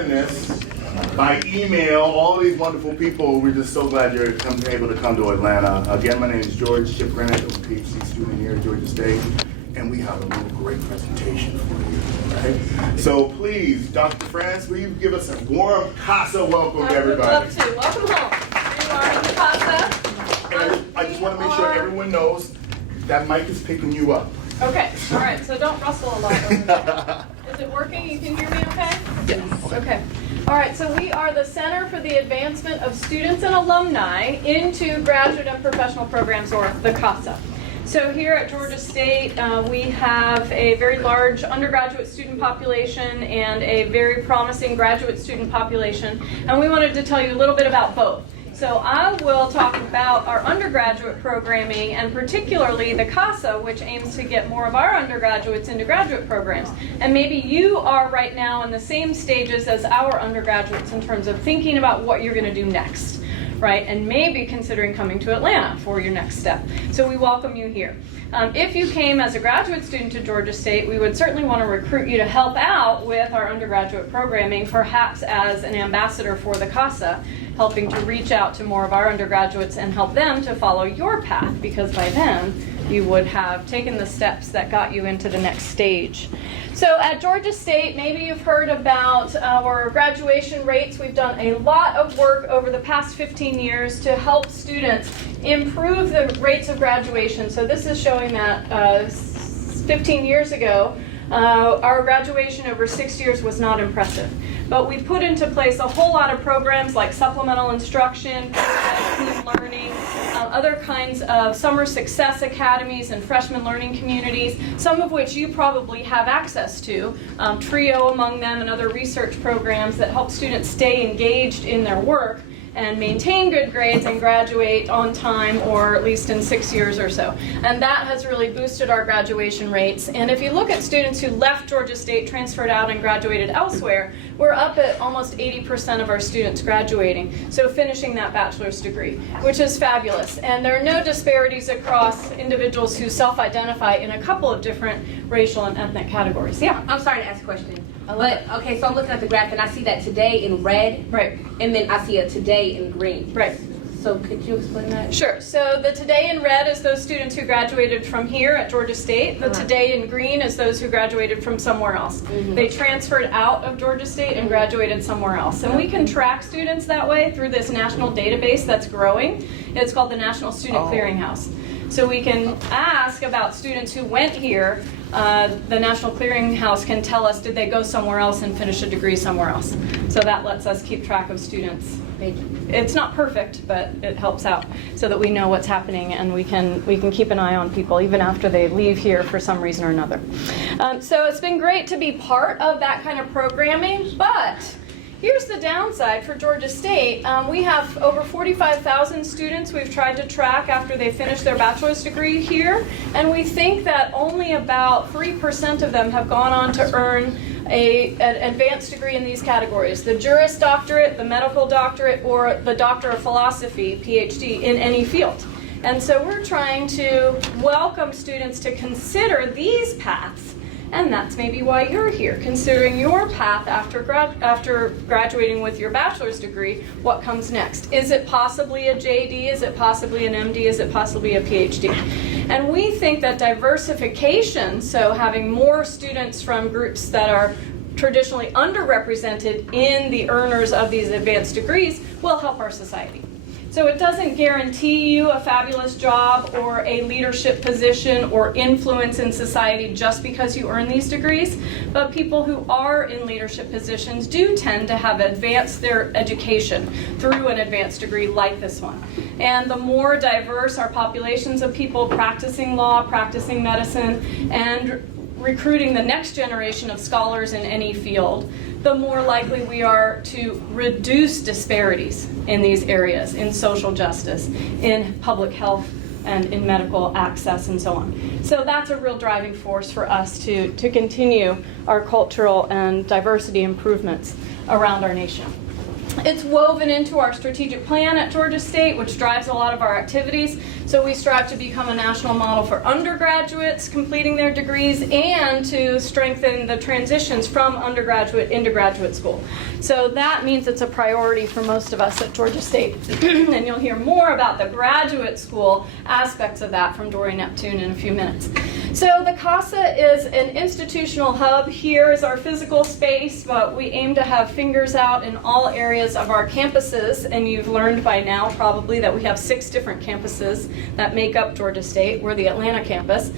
sending this by email. All of these wonderful people, we're just so glad you're able to come to Atlanta. Again, my name is George Greenidge. I'm a PhD student here at Georgia State, and we have a little great presentation for you, right? So please, Dr. France, will you give us a warm CASA welcome to everybody? I would love to. Welcome home. You are in the CASA. I just want to make sure everyone knows that mic is picking you up. Okay, all right, so don't rustle a lot over there. Is it working? You can hear me okay? Yes. Okay. All right, so we are the Center for the Advancement of Students and Alumni into Graduate and Professional Programs, or the CASA. So here at Georgia State, we have a very large undergraduate student population and a very promising graduate student population, and we wanted to tell you a little bit about both. So I will talk about our undergraduate programming, and particularly the CASA, which aims to get more of our undergraduates into graduate programs. And maybe you are right now in the same stages as our undergraduates in terms of thinking about what you're going to do next, right? And maybe considering coming to Atlanta for your next step. So we welcome you here. If you came as a graduate student to Georgia State, we would certainly want to recruit you to help out with our undergraduate programming, perhaps as an ambassador for the CASA, helping to reach out to more of our undergraduates and help them to follow your path, because by then you would have taken the steps that got you into the next stage. So at Georgia State, maybe you've heard about our graduation rates. We've done a lot of work over the past 15 years to help students improve the rates of graduation. So this is showing that 15 years ago, our graduation over 6 years was not impressive. But we put into place a whole lot of programs like supplemental instruction, team learning, other kinds of summer success academies and freshman learning communities, some of which you probably have access to, TRIO among them, and other research programs that help students stay engaged in their work and maintain good grades and graduate on time, or at least in 6 years or so. And that has really boosted our graduation rates. And if you look at students who left Georgia State, transferred out, and graduated elsewhere, we're up at almost 80% of our students graduating, so finishing that bachelor's degree, which is fabulous. And there are no disparities across individuals who self-identify in a couple of different racial and ethnic categories. Yeah? I'm sorry to ask a question. But, okay, so I'm looking at the graph and I see that today in red. Right. And then I see a today in green. Right. So could you explain that? Sure. So the today in red is those students who graduated from here at Georgia State. The today in green is those who graduated from somewhere else. They transferred out of Georgia State and graduated somewhere else. And we can track students that way through this national database that's growing. It's called the National Student Clearinghouse. So we can ask about students who went here. The National Clearinghouse can tell us, did they go somewhere else and finish a degree somewhere else? So that lets us keep track of students. It's not perfect, but it helps out so that we know what's happening, and we can keep an eye on people even after they leave here for some reason or another. So it's been great to be part of that kind of programming, but here's the downside for Georgia State. We have over 45,000 students we've tried to track after they finish their bachelor's degree here, and we think that only about 3% of them have gone on to earn an advanced degree in these categories: the Juris Doctorate, the Medical Doctorate, or the Doctor of Philosophy, PhD, in any field. And so we're trying to welcome students to consider these paths. And that's maybe why you're here, considering your path after graduating with your bachelor's degree. What comes next? Is it possibly a JD? Is it possibly an MD? Is it possibly a PhD? And we think that diversification, so having more students from groups that are traditionally underrepresented in the earners of these advanced degrees, will help our society. So it doesn't guarantee you a fabulous job or a leadership position or influence in society just because you earn these degrees, but people who are in leadership positions do tend to have advanced their education through an advanced degree like this one. And the more diverse our populations of people practicing law, practicing medicine, and recruiting the next generation of scholars in any field, the more likely we are to reduce disparities in these areas, in social justice, in public health, and in medical access, and so on. So that's a real driving force for us to continue our cultural and diversity improvements around our nation. It's woven into our strategic plan at Georgia State, which drives a lot of our activities. So we strive to become a national model for undergraduates completing their degrees and to strengthen the transitions from undergraduate into graduate school. So that means it's a priority for most of us at Georgia State. And you'll hear more about the graduate school aspects of that from Dory Neptune in a few minutes. So the CASA is an institutional hub. Here is our physical space, but we aim to have fingers out in all areas of our campuses, and you've learned by now probably that we have 6 different campuses that make up Georgia State. We're the Atlanta campus.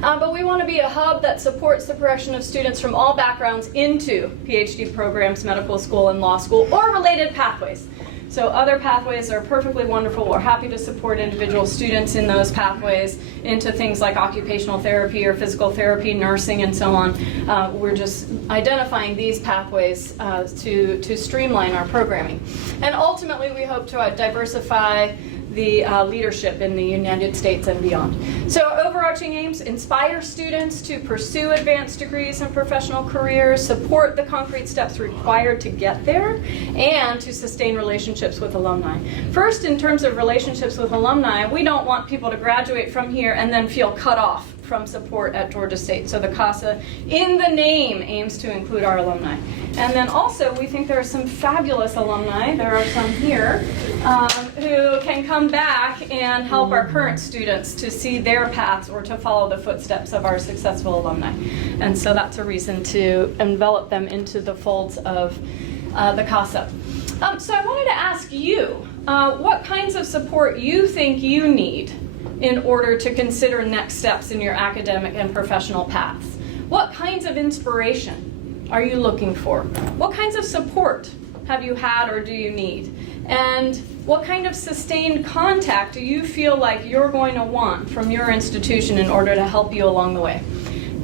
But we want to be a hub that supports the progression of students from all backgrounds into PhD programs, medical school, and law school, or related pathways. So other pathways are perfectly wonderful. We're happy to support individual students in those pathways into things like occupational therapy or physical therapy, nursing, and so on. We're just identifying these pathways to streamline our programming. And ultimately, we hope to diversify the leadership in the United States and beyond. So our overarching aims: inspire students to pursue advanced degrees and professional careers, support the concrete steps required to get there, and to sustain relationships with alumni. First, in terms of relationships with alumni, we don't want people to graduate from here and then feel cut off from support at Georgia State. So the CASA, in the name, aims to include our alumni. And then also, we think there are some fabulous alumni, there are some here, who can come back and help our current students to see their paths or to follow the footsteps of our successful alumni. And so that's a reason to envelop them into the folds of the CASA. So I wanted to ask you, what kinds of support you think you need in order to consider next steps in your academic and professional paths? What kinds of inspiration are you looking for? What kinds of support have you had or do you need? And what kind of sustained contact do you feel like you're going to want from your institution in order to help you along the way?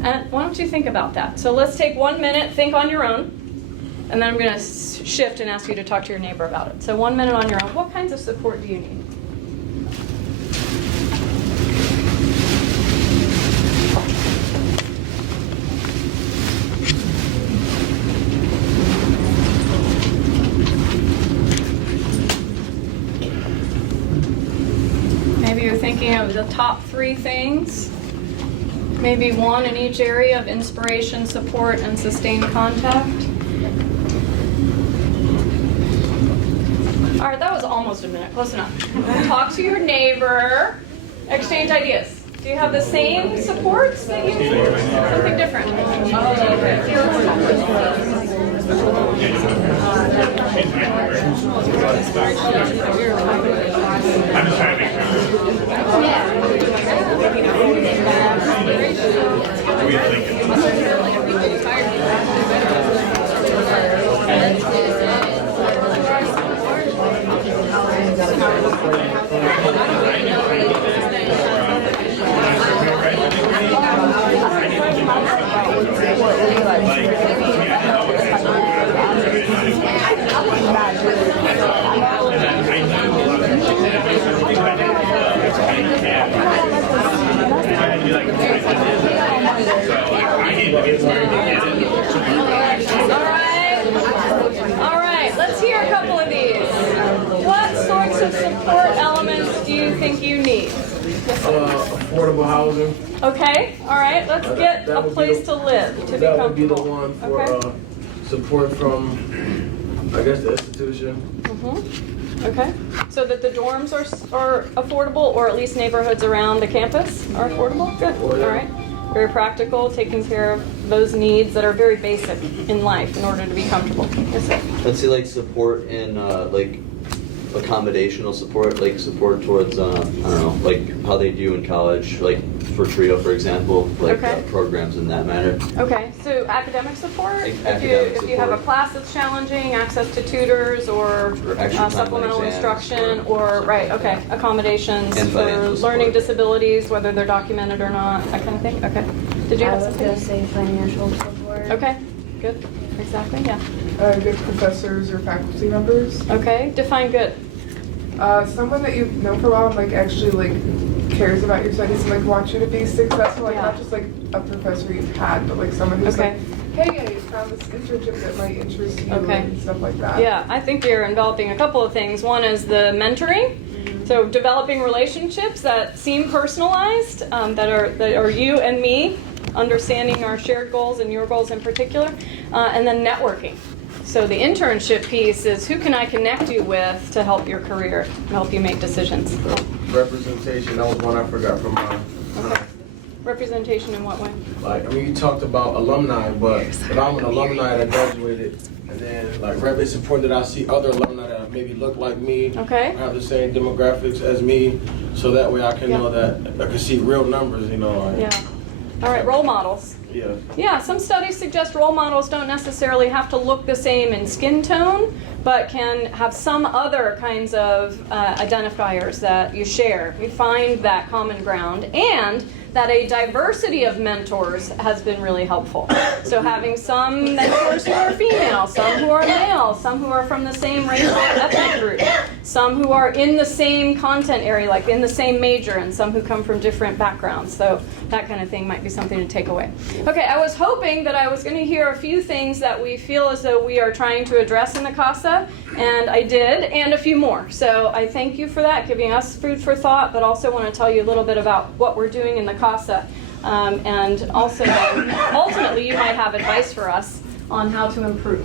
And why don't you think about that? So let's take 1 minute, think on your own, and then I'm going to shift and ask you to talk to your neighbor about it. So 1 minute on your own. What kinds of support do you need? Thinking of the top 3 things, maybe 1 in each area of inspiration, support, and sustained contact. All right, that was almost a minute, close enough. Talk to your neighbor, exchange ideas. Do you have the same supports that you need? Something different? I'm just trying to make sure. What are you thinking? All right, let's hear a couple of these. What sorts of support elements do you think you need? Affordable housing. Okay, all right, let's get a place to live, to be That would be the comfortable. one for Okay. support from, I guess, the institution. Okay, so that the dorms are affordable, or at least neighborhoods around the campus are affordable? Good, Oh, yeah. all right. Very practical, taking care of those needs that are very basic in life in order to be comfortable. Yes, sir. Let's see, like support in like accommodational support, like support towards I don't know, like how they do in college, like for TRIO, for example, like Okay. programs in that manner. Okay, so academic support? Academic If you have a support. class that's challenging, access to tutors or For extra time on supplemental exams, instruction or, right, okay, accommodations And for financial learning support. disabilities, whether they're documented or not, that kind of thing? Okay. Did you I have was something? gonna say financial support. Okay, good, exactly, yeah. Good professors or faculty members. Okay, define good. Someone that you've known for a while and like actually like cares about your studies and like wants you to be successful. Like Yeah. not just like a professor you've had, but like someone who's Okay. like hey, I found this internship that might interest you Okay. and stuff like that. Yeah, I think you're enveloping a couple of things. One is the mentoring. So developing relationships that seem personalized, that are you and me, understanding our shared goals and your goals in particular, and then networking. So the internship piece is who can I connect you with to help your career, and help you make decisions. Representation, that was one I forgot from mine. Okay. Representation in what way? Like, I mean, you talked about alumni, but I'm an alumni that graduated, and then, like, it's important that I see other alumni that maybe look like me, Okay. have the same demographics as me, so that way I can know that I can see real numbers, you know, like, Yeah. All right, role models. yeah. Yeah, some studies suggest role models don't necessarily have to look the same in skin tone, but can have some other kinds of identifiers that you share. You find that common ground, and that a diversity of mentors has been really helpful. So having some mentors who are female, some who are male, some who are from the same racial or ethnic group, some who are in the same content area, like in the same major, and some who come from different backgrounds. So that kind of thing might be something to take away. Okay, I was hoping that I was going to hear a few things that we feel as though we are trying to address in the CASA, and I did, and a few more. So I thank you for that, giving us food for thought, but also want to tell you a little bit about what we're doing in the CASA. And also, ultimately, you might have advice for us on how to improve.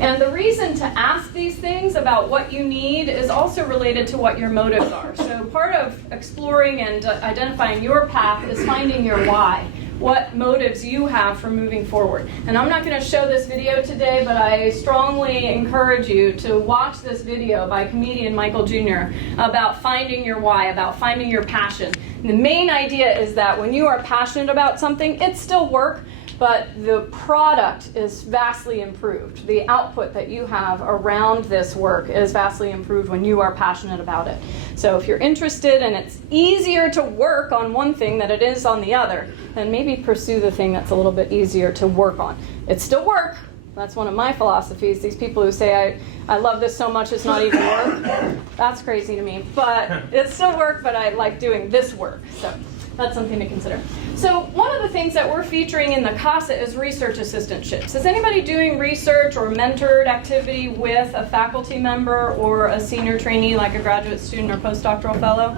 And the reason to ask these things about what you need is also related to what your motives are. So part of exploring and identifying your path is finding your why. What motives you have for moving forward. And I'm not going to show this video today, but I strongly encourage you to watch this video by comedian Michael Jr. about finding your why, about finding your passion. And the main idea is that when you are passionate about something, it's still work, but the product is vastly improved. The output that you have around this work is vastly improved when you are passionate about it. So if you're interested and it's easier to work on one thing than it is on the other, then maybe pursue the thing that's a little bit easier to work on. It's still work. That's one of my philosophies. These people who say, I love this so much it's not even work, that's crazy to me. But it's still work, but I like doing this work. So that's something to consider. So one of the things that we're featuring in the CASA is research assistantships. Is anybody doing research or mentored activity with a faculty member or a senior trainee, like a graduate student or postdoctoral fellow?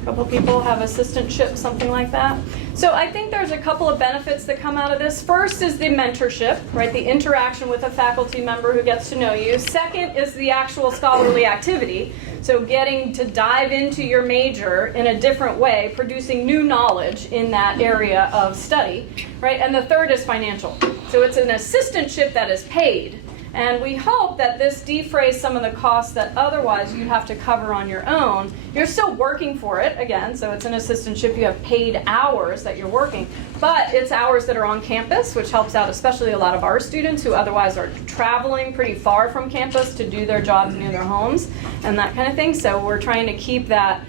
A couple people have assistantship, something like that. So I think there's a couple of benefits that come out of this. First is the mentorship, right? The interaction with a faculty member who gets to know you. Second is the actual scholarly activity. So getting to dive into your major in a different way, producing new knowledge in that area of study, right? And the third is financial. So it's an assistantship that is paid. And we hope that this defrays some of the costs that otherwise you'd have to cover on your own. You're still working for it, again, so it's an assistantship. You have paid hours that you're working, but it's hours that are on campus, which helps out especially a lot of our students who otherwise are traveling pretty far from campus to do their jobs near their homes and that kind of thing. So we're trying to keep that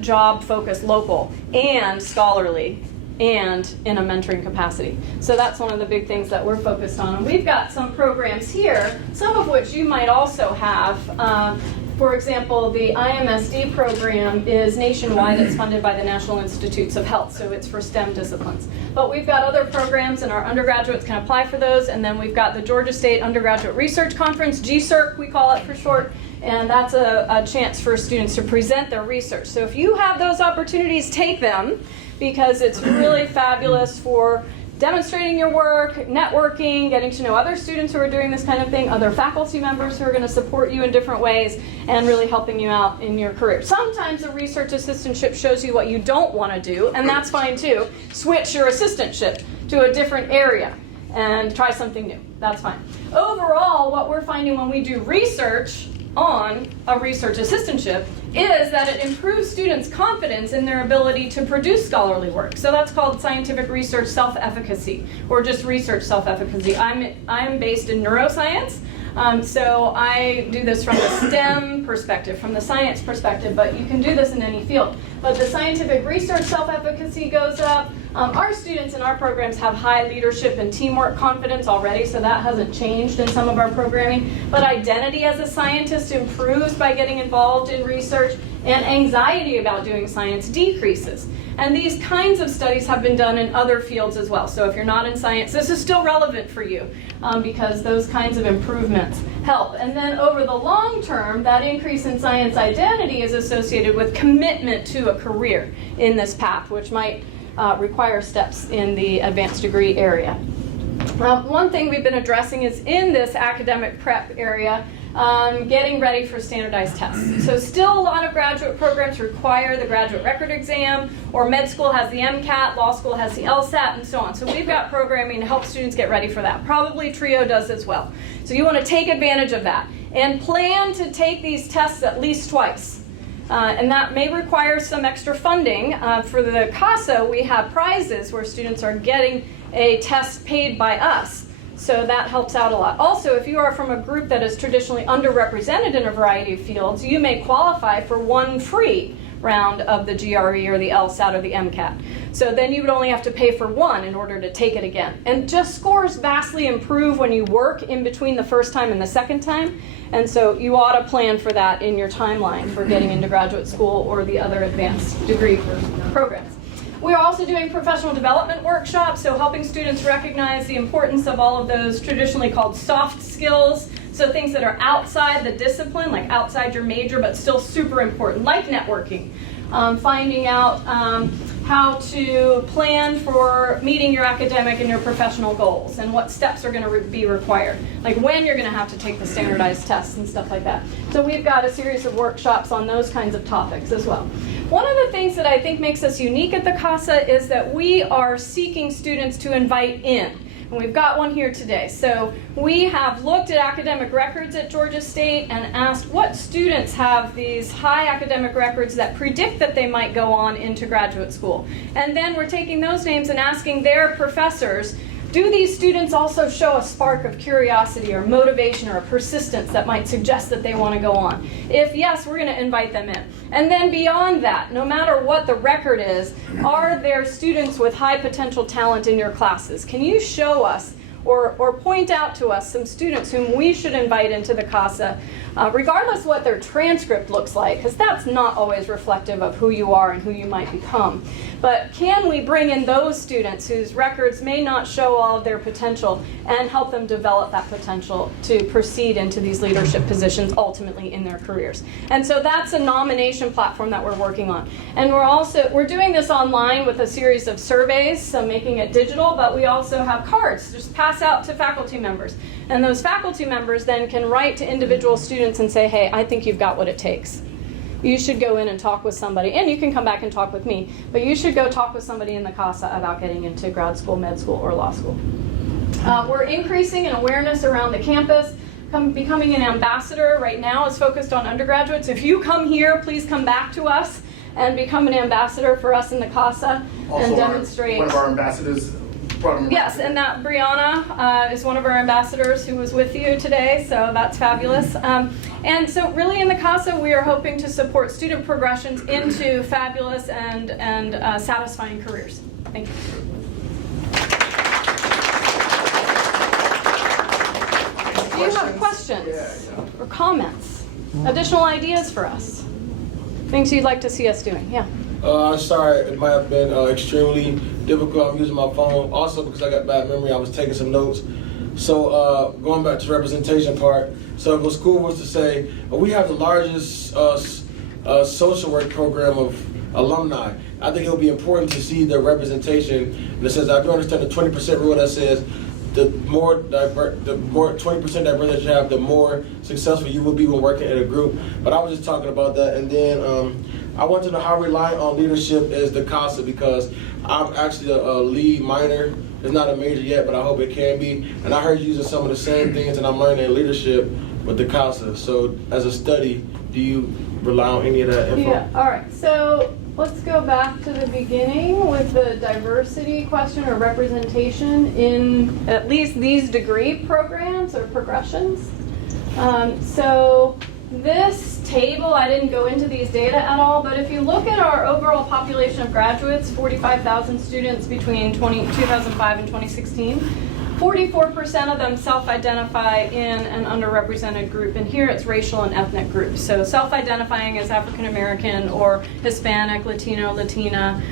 job focus local and scholarly and in a mentoring capacity. So that's one of the big things that we're focused on. And we've got some programs here, some of which you might also have. For example, the IMSD program is nationwide. It's funded by the National Institutes of Health, so it's for STEM disciplines. But we've got other programs, and our undergraduates can apply for those. And then we've got the Georgia State Undergraduate Research Conference, GCERC we call it for short. And that's a chance for students to present their research. So if you have those opportunities, take them, because it's really fabulous for demonstrating your work, networking, getting to know other students who are doing this kind of thing, other faculty members who are going to support you in different ways, and really helping you out in your career. Sometimes a research assistantship shows you what you don't want to do, and that's fine too. Switch your assistantship to a different area and try something new. That's fine. Overall, what we're finding when we do research on a research assistantship is that it improves students' confidence in their ability to produce scholarly work. So that's called scientific research self-efficacy, or just research self-efficacy. I'm based in neuroscience, so I do this from the STEM perspective, from the science perspective, but you can do this in any field. But the scientific research self-efficacy goes up. Our students in our programs have high leadership and teamwork confidence already, so that hasn't changed in some of our programming. But identity as a scientist improves by getting involved in research, and anxiety about doing science decreases. And these kinds of studies have been done in other fields as well. So if you're not in science, this is still relevant for you because those kinds of improvements help. And then over the long term, that increase in science identity is associated with commitment to a career in this path, which might require steps in the advanced degree area. One thing we've been addressing is in this academic prep area, getting ready for standardized tests. So still a lot of graduate programs require the graduate record exam, or med school has the MCAT, law school has the LSAT, and so on. So we've got programming to help students get ready for that. Probably TRIO does as well. So you want to take advantage of that and plan to take these tests at least twice. And that may require some extra funding. For the CASA, we have prizes where students are getting a test paid by us. So that helps out a lot. Also, if you are from a group that is traditionally underrepresented in a variety of fields, you may qualify for one free round of the GRE or the LSAT or the MCAT. So then you would only have to pay for one in order to take it again. And just scores vastly improve when you work in between the first time and the second time. And so you ought to plan for that in your timeline for getting into graduate school or the other advanced degree programs. We're also doing professional development workshops, so helping students recognize the importance of all of those traditionally called soft skills, so things that are outside the discipline, like outside your major, but still super important, like networking. Finding out how to plan for meeting your academic and your professional goals and what steps are going to be required, like when you're going to have to take the standardized tests and stuff like that. So we've got a series of workshops on those kinds of topics as well. One of the things that I think makes us unique at the CASA is that we are seeking students to invite in. And we've got one here today. So we have looked at academic records at Georgia State and asked what students have these high academic records that predict that they might go on into graduate school. And then we're taking those names and asking their professors, do these students also show a spark of curiosity or motivation or a persistence that might suggest that they want to go on? If yes, we're going to invite them in. And then beyond that, no matter what the record is, are there students with high potential talent in your classes? Can you show us or point out to us some students whom we should invite into the CASA, regardless what their transcript looks like, because that's not always reflective of who you are and who you might become. But can we bring in those students whose records may not show all of their potential and help them develop that potential to proceed into these leadership positions ultimately in their careers? And so that's a nomination platform that we're working on. And we're doing this online with a series of surveys, so making it digital, but we also have cards just pass out to faculty members. And those faculty members then can write to individual students and say, hey, I think you've got what it takes. You should go in and talk with somebody, and you can come back and talk with me, but you should go talk with somebody in the CASA about getting into grad school, med school, or law school. We're increasing in awareness around the campus. Becoming an ambassador right now is focused on undergraduates. If you come here, please come back to us and become an ambassador for us in the CASA and demonstrate. One of our ambassadors. Yes, and that Brianna is one of our ambassadors who was with you today, so that's fabulous. And so really in the CASA, we are hoping to support student progressions into fabulous and satisfying careers. Thank you. Do you have questions or comments? Additional ideas for us? Things you'd like to see us doing? Yeah. I'm sorry, it might have been extremely difficult. I'm using my phone. Also, because I got bad memory, I was taking some notes. So going back to the representation part, so if a school was to say, well, we have the largest social work program of alumni, I think it would be important to see the representation. And it says, I do understand the 20% rule that says the more 20% diversity you have, the more successful you will be when working in a group. But I was just talking about that, and then I want to know how reliant on leadership is the CASA, because I'm actually a lead minor. It's not a major yet, but I hope it can be. And I heard you using some of the same things that I'm learning in leadership with the CASA. So as a study, do you rely on any of that info? Yeah, all right. So let's go back to the beginning with the diversity question or representation in at least these degree programs or progressions. So this table, I didn't go into these data at all, but if you look at our overall population of graduates, 45,000 students between 2005 and 2016, 44% of them self-identify in an underrepresented group, and here it's racial and ethnic groups. So self-identifying as African American or Hispanic, Latino, Latina.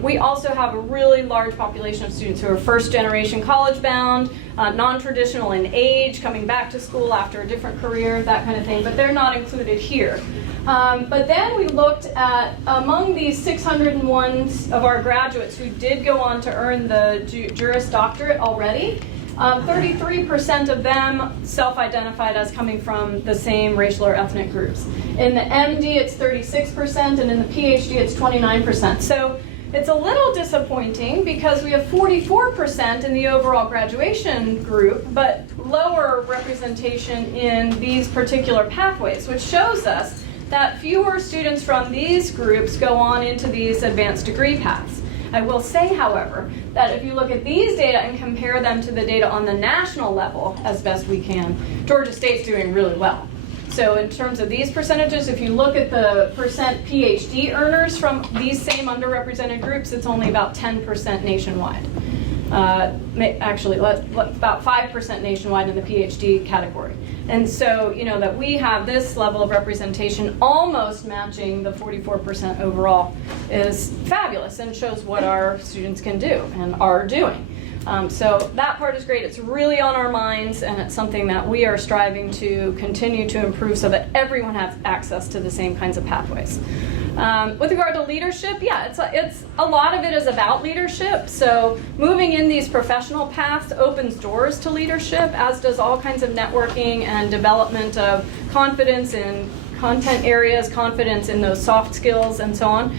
We also have a really large population of students who are first-generation college-bound, non-traditional in age, coming back to school after a different career, that kind of thing, but they're not included here. But then we looked at, among these 601 of our graduates who did go on to earn the Juris Doctorate already, 33% of them self-identified as coming from the same racial or ethnic groups. In the MD, it's 36%, and in the PhD, it's 29%. So it's a little disappointing because we have 44% in the overall graduation group, but lower representation in these particular pathways, which shows us that fewer students from these groups go on into these advanced degree paths. I will say, however, that if you look at these data and compare them to the data on the national level as best we can, Georgia State's doing really well. So in terms of these percentages, if you look at the percent PhD earners from these same underrepresented groups, it's only about 10% nationwide. Actually, about 5% nationwide in the PhD category. And so, you know, that we have this level of representation almost matching the 44% overall is fabulous and shows what our students can do and are doing. So that part is great. It's really on our minds, and it's something that we are striving to continue to improve so that everyone has access to the same kinds of pathways. With regard to leadership, yeah, it's a lot of it is about leadership. So moving in these professional paths opens doors to leadership, as does all kinds of networking and development of confidence in content areas, confidence in those soft skills, and so on.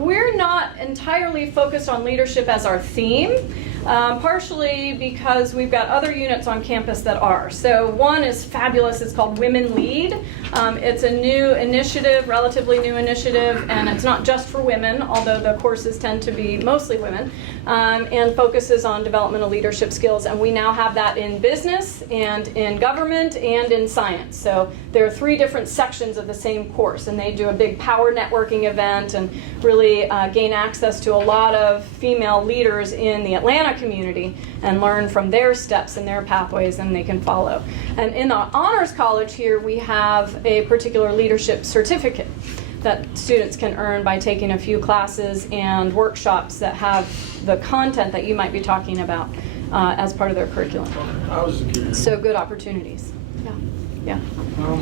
We're not entirely focused on leadership as our theme. Partially because we've got other units on campus that are. So one is fabulous, it's called Women Lead. It's a new initiative, relatively new initiative, and it's not just for women, although the courses tend to be mostly women, and focuses on development of leadership skills. And we now have that in business and in government and in science. So there are 3 different sections of the same course, and they do a big power networking event and really gain access to a lot of female leaders in the Atlanta community and learn from their steps and their pathways, and they can follow. And in the Honors College here, we have a particular leadership certificate that students can earn by taking a few classes and workshops that have the content that you might be talking about as part of their curriculum. So good opportunities. Yeah.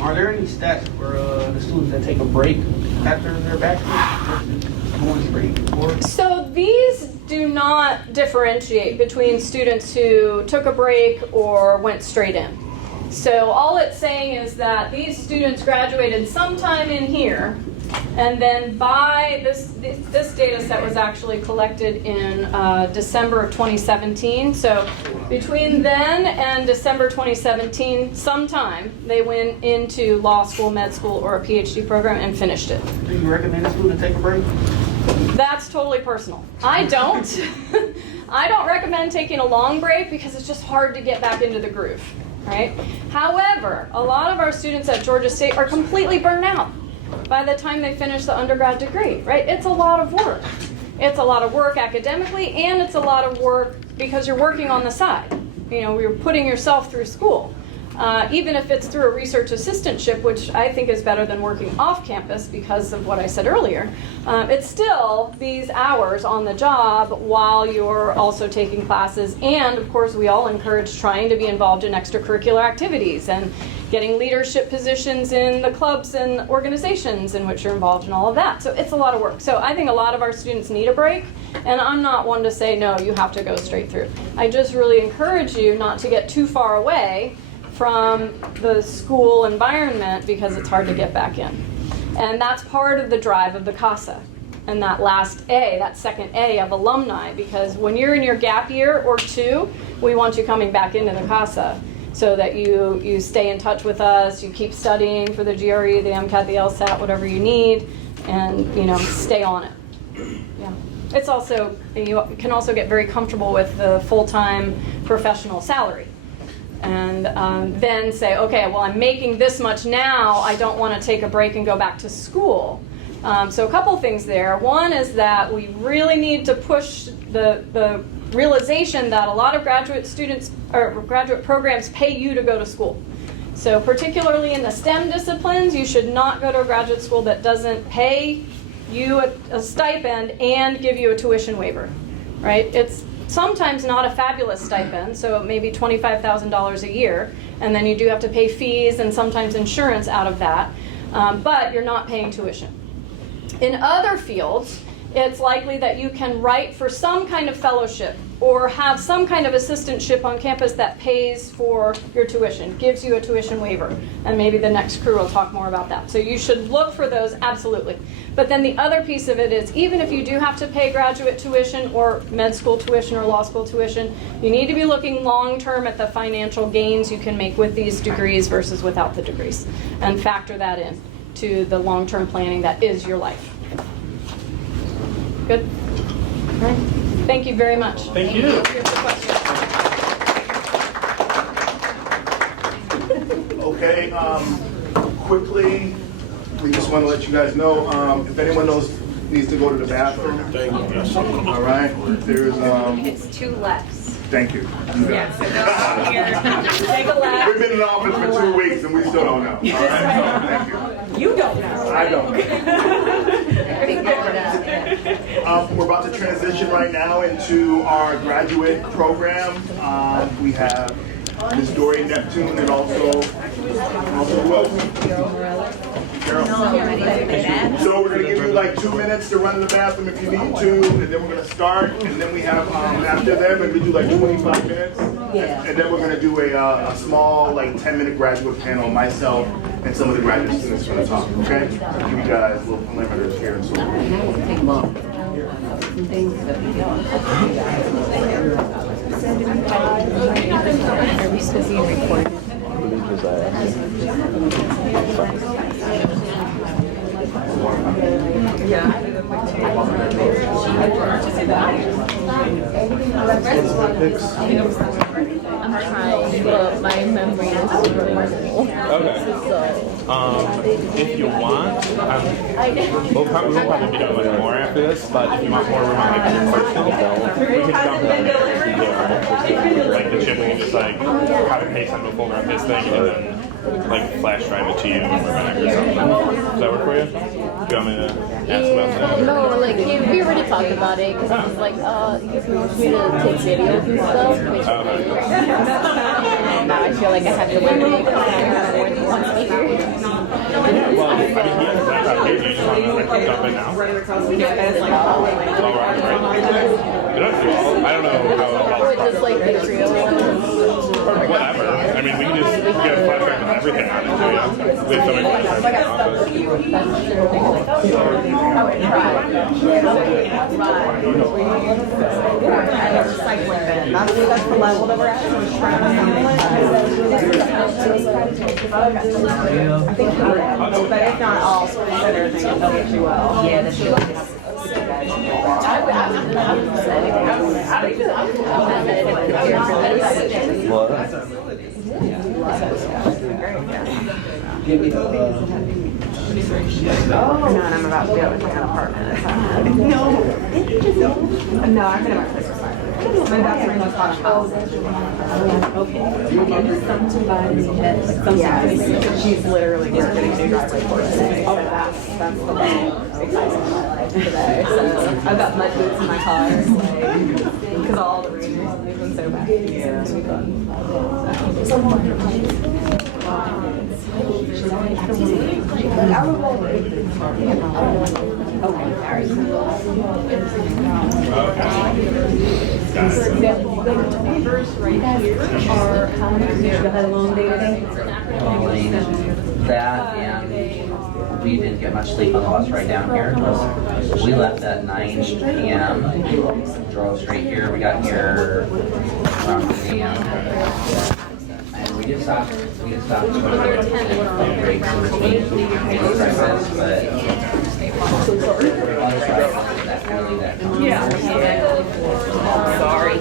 Are there any stats for the students that take a break after their bachelor's? So these do not differentiate between students who took a break or went straight in. So all it's saying is that these students graduated sometime in here, and then by this data set was actually collected in December of 2017. So between then and December 2017, sometime they went into law school, med school, or a PhD program and finished it. Do you recommend a student take a break? That's totally personal. I don't. I don't recommend taking a long break because it's just hard to get back into the groove, right? However, a lot of our students at Georgia State are completely burned out by the time they finish the undergrad degree, right? It's a lot of work. It's a lot of work academically, and it's a lot of work because you're working on the side. You know, you're putting yourself through school. Even if it's through a research assistantship, which I think is better than working off campus because of what I said earlier, it's still these hours on the job while you're also taking classes. And of course, we all encourage trying to be involved in extracurricular activities and getting leadership positions in the clubs and organizations in which you're involved in all of that. So it's a lot of work. So I think a lot of our students need a break, and I'm not one to say, no, you have to go straight through. I just really encourage you not to get too far away from the school environment because it's hard to get back in. And that's part of the drive of the CASA and that last A, that second A of alumni, because when you're in your gap year or 2, we want you coming back into the CASA so that you stay in touch with us, you keep studying for the GRE, the MCAT, the LSAT, whatever you need, and stay on it. Yeah. It's also, you can also get very comfortable with the full-time professional salary. And then say, okay, well, I'm making this much now, I don't want to take a break and go back to school. So a couple things there. One is that we really need to push the realization that a lot of graduate students or graduate programs pay you to go to school. So particularly in the STEM disciplines, you should not go to a graduate school that doesn't pay you a stipend and give you a tuition waiver, right? It's sometimes not a fabulous stipend, so it may be $25,000 a year, and then you do have to pay fees and sometimes insurance out of that, but you're not paying tuition. In other fields, it's likely that you can write for some kind of fellowship or have some kind of assistantship on campus that pays for your tuition, gives you a tuition waiver. And maybe the next crew will talk more about that. So you should look for those, absolutely. But then the other piece of it is, even if you do have to pay graduate tuition or med school tuition or law school tuition, you need to be looking long term at the financial gains you can make with these degrees versus without the degrees, and factor that in to the long-term planning that is your life. Good? All right. Thank you very much. Thank you. Here's the question. Okay, quickly, we just want to let you guys know, if anyone needs to go to the bathroom. Thank you. All right, there's, It's 2 lefts. thank you. You got it. Take a lap. We've been in office for 2 weeks and we still don't know. All right, so thank you. You don't know. I don't. We're about to transition right now into our graduate program. We have Ms. Dory Neptune and also who else? Carol. So we're going to give you like 2 minutes to run to the bathroom if you need to, and then we're going to start, and then we have after them, and we do like 25 minutes, and then we're going to do a small like 10-minute graduate panel, myself and some of the graduate students are going to talk. Okay? I'll give you guys little parameters here and so on. Are we still being recorded? I'm trying, but my memory is really horrible. Okay. If you want, we'll probably be doing like more after this, but if you want more room on like your personal, we can jump in like the chip, we can just like have it paste onto a folder on his thing and then like flash drive it to you when we're back or something. Does that work for you? Do you want me to ask about that? No, like we already talked about it because I was like, he wants me to take videos and stuff. Which now I feel like I have to like more than one speaker. Well, I mean, he has his laptop here. Do you just want to like, jump in now? All right, right. I don't know how Or just like the trio ones. whatever. I mean, we can just get a flash drive and everything on it too, yeah. We have so many flash drives in the office. I would try. That's the level that we're at. But if not all, better things will get you well. Yeah, that's true. Give me No, and I'm about to be able to find an apartment. No, I've been in my place for 5 years. My best friend was on a house. Yeah, she's literally just getting a new driveway for us. Oh, that's the most exciting part of my life today. So I've got mud boots in my car, because all the rooms have been so bad. Yeah, it's been fun. That and we didn't get much sleep on the bus right down here. We left at 9 p.m. Drove straight here. We got here around 10 a.m. And we did stop for breaks in between breakfast, but Sorry.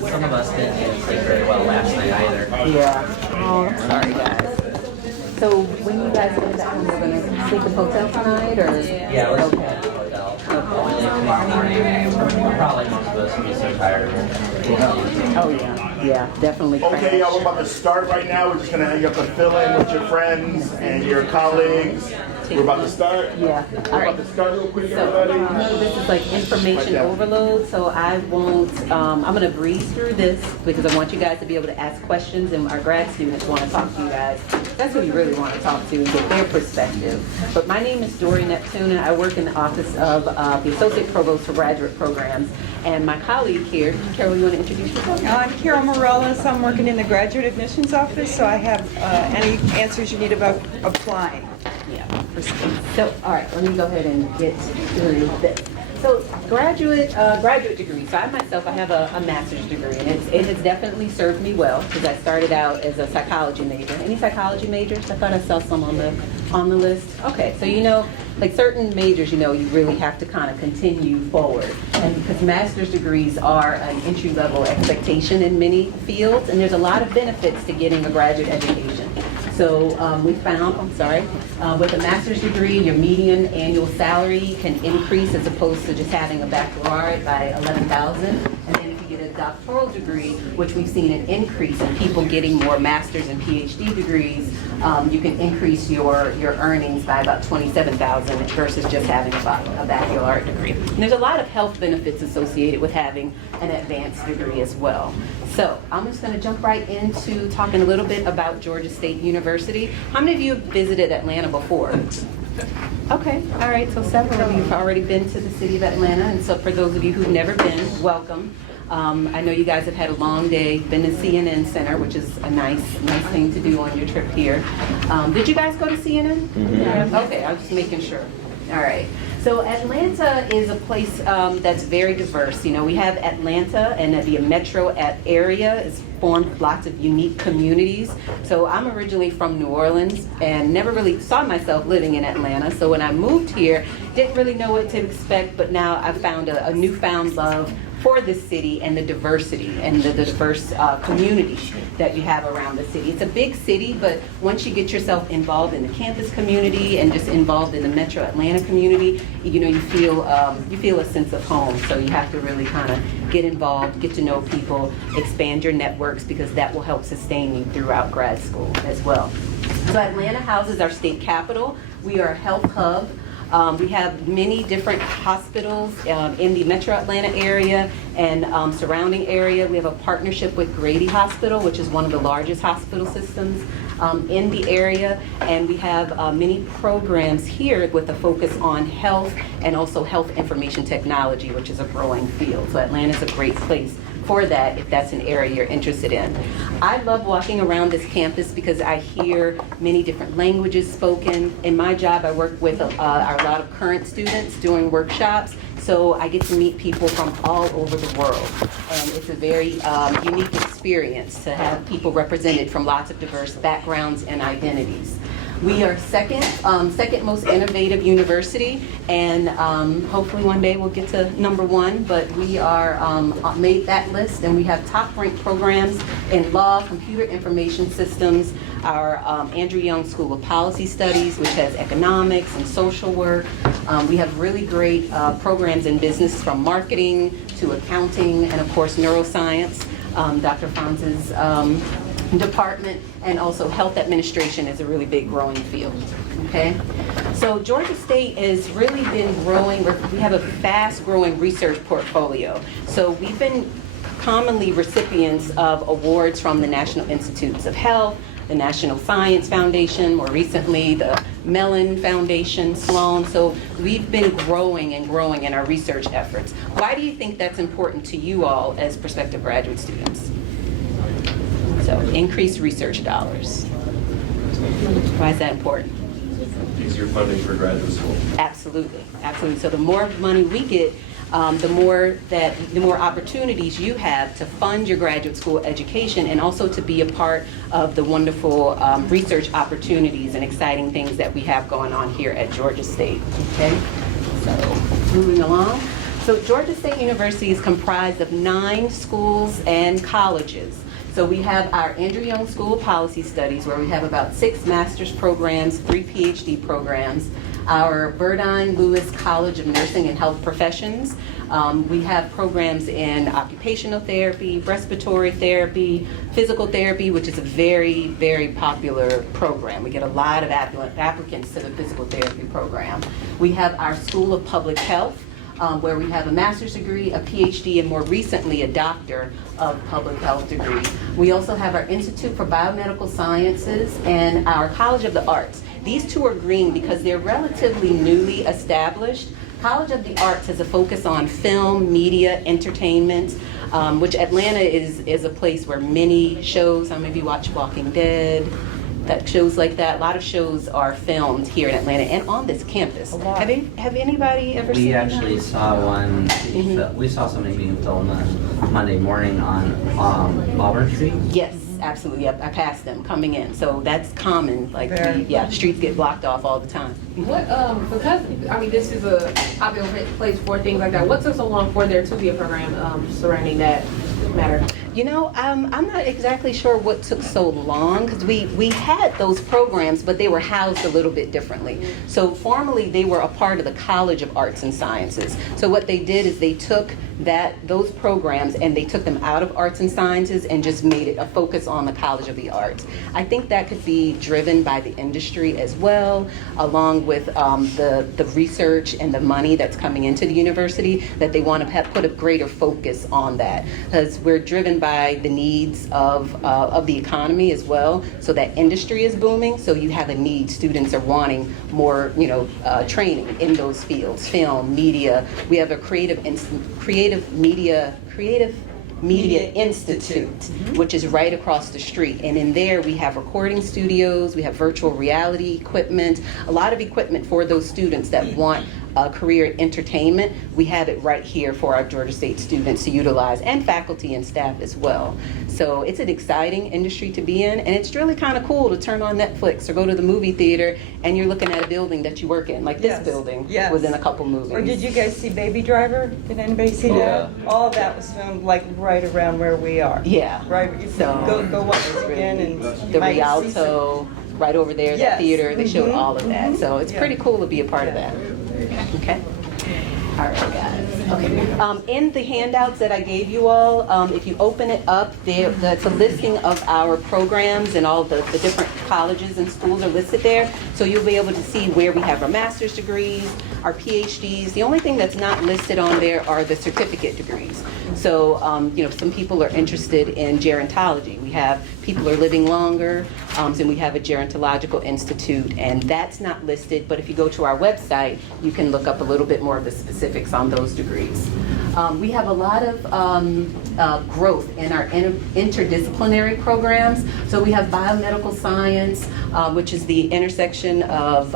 some of us didn't sleep very well last night either. Yeah. Oh, sorry guys. So when you guys get back home, you're gonna sleep in hotel tonight, or? Yeah, we're okay at the hotel. Tomorrow morning, I'm probably not supposed to be so tired. Oh yeah, yeah, definitely. Okay, y'all, we're about to start right now. We're just gonna have you have to fill in with your friends and your colleagues. We're about to start. Yeah. We're about to start real quick, So, everybody. this is like information overload, so I won't, I'm gonna breeze through this because I want you guys to be able to ask questions, and our grad students wanna talk to you guys. That's who you really wanna talk to and get their perspective. But my name is Dory Neptune, and I work in the office of the Associate Provost for Graduate Programs. And my colleague here, Carol, you wanna introduce yourself? I'm Carol Morales. I'm working in the Graduate Admissions Office, so I have any answers you need about applying. Yeah. So, all right, let me go ahead and get through this. So, graduate degree. So, I myself, I have a master's degree, and it has definitely served me well because I started out as a psychology major. Any psychology majors? I thought I saw some on the list. Okay, so you know, like certain majors, you know, you really have to kind of continue forward, and because master's degrees are an entry-level expectation in many fields, and there's a lot of benefits to getting a graduate education. So we found, with a master's degree, your median annual salary can increase as opposed to just having a baccalaureate by $11,000. And then if you get a doctoral degree, which we've seen an increase in people getting more master's and PhD degrees, you can increase your earnings by about $27,000 versus just having a baccalaureate degree. And there's a lot of health benefits associated with having an advanced degree as well. So I'm just going to jump right into talking a little bit about Georgia State University. How many of you have visited Atlanta before? Okay, all right, so several of you have already been to the city of Atlanta, and so for those of you who've never been, welcome. I know you guys have had a long day, been to CNN Center, which is a nice thing to do on your trip here. Did you guys go to CNN? Mm-hmm. Yeah. Okay, I'm just making sure. All right. So Atlanta is a place that's very diverse. You know, we have Atlanta, and the metro area is formed of lots of unique communities. So I'm originally from New Orleans and never really saw myself living in Atlanta. So when I moved here, didn't really know what to expect, but now I've found a newfound love for this city and the diversity and the diverse community that you have around the city. It's a big city, but once you get yourself involved in the campus community and just involved in the Metro Atlanta community, you know, you feel a sense of home. So you have to really kind of get involved, get to know people, expand your networks, because that will help sustain you throughout grad school as well. So Atlanta houses our state capital. We are a health hub. We have many different hospitals in the Metro Atlanta area and surrounding area. We have a partnership with Grady Hospital, which is one of the largest hospital systems in the area. And we have many programs here with a focus on health and also health information technology, which is a growing field. So Atlanta is a great place for that if that's an area you're interested in. I love walking around this campus because I hear many different languages spoken. In my job, I work with a lot of current students doing workshops, so I get to meet people from all over the world. And it's a very unique experience to have people represented from lots of diverse backgrounds and identities. We are second most innovative university, and hopefully one day we'll get to #1, but we are made that list, and we have top ranked programs in law, computer information systems, our Andrew Young School of Policy Studies, which has economics and social work. We have really great programs in business, from marketing to accounting, and of course neuroscience. Dr. Fonz's department, and also health administration is a really big growing field. Okay, so Georgia State has really been growing. We have a fast growing research portfolio. So we've been commonly recipients of awards from the National Institutes of Health, the National Science Foundation, more recently the Mellon Foundation, Sloan. So we've been growing and growing in our research efforts. Why do you think that's important to you all as prospective graduate students? So increased research dollars. Why is that important? Easier funding for graduate school. Absolutely, absolutely. So the more money we get, the more opportunities you have to fund your graduate school education, and also to be a part of the wonderful research opportunities and exciting things that we have going on here at Georgia State. Okay, so moving along. So Georgia State University is comprised of 9 schools and colleges. So we have our Andrew Young School of Policy Studies, where we have about 6 master's programs, 3 PhD programs. our Burdine Lewis College of Nursing and Health Professions. We have programs in occupational therapy, respiratory therapy, physical therapy, which is a very, very popular program. We get a lot of applicants to the physical therapy program. We have our School of Public Health, where we have a master's degree, a PhD, and more recently a doctor of public health degree. We also have our Institute for Biomedical Sciences and our College of the Arts. These two are green because they're relatively newly established. College of the Arts has a focus on film, media, entertainment, which Atlanta is a place where many shows, some of you watch Walking Dead, that shows like that. A lot of shows are filmed here in Atlanta and on this campus. Have anybody ever seen We that? actually saw one, we saw somebody being filmed on Monday morning on Auburn Street. Yes, absolutely. Yep, I passed them coming in. So that's common. Like, Very. streets get blocked off all the time. What, because, I mean, this is a popular place for things like that, what took so long for there to be a program surrounding that matter? You know, I'm not exactly sure what took so long, because we had those programs, but they were housed a little bit differently. So formally, they were a part of the College of Arts and Sciences. So what they did is they took those programs and they took them out of Arts and Sciences and just made it a focus on the College of the Arts. I think that could be driven by the industry as well, along with the research and the money that's coming into the university, that they want to put a greater focus on that, because we're driven by the needs of the economy as well. So that industry is booming, so you have a need. Students are wanting more, training in those fields, film, media. We have a creative Media Institute, which is right across the street. And in there we have recording studios, we have virtual reality equipment, a lot of equipment for those students that want a career in entertainment. We have it right here for our Georgia State students to utilize, and faculty and staff as well. So it's an exciting industry to be in, and it's really kind of cool to turn on Netflix or go to the movie theater and you're looking at a building that you work in, like this building, within a couple movies. Or did you guys see Baby Driver? Did anybody see that? All of that was filmed like right around where we are. Yeah. Right. So go watch it again, and the Rialto right over there, the theater, they showed all of that. So it's pretty cool to be a part of that. Okay. All right, guys. Okay. In the handouts that I gave you all, if you open it up, that's a listing of our programs, and all the different colleges and schools are listed there. So you'll be able to see where we have our master's degrees, our PhDs. The only thing that's not listed on there are the certificate degrees. So, some people are interested in gerontology. We have people who are living longer, and we have a gerontological institute, and that's not listed. But if you go to our website, you can look up a little bit more of the specifics on those degrees. We have a lot of growth in our interdisciplinary programs. So we have biomedical science, which is the intersection of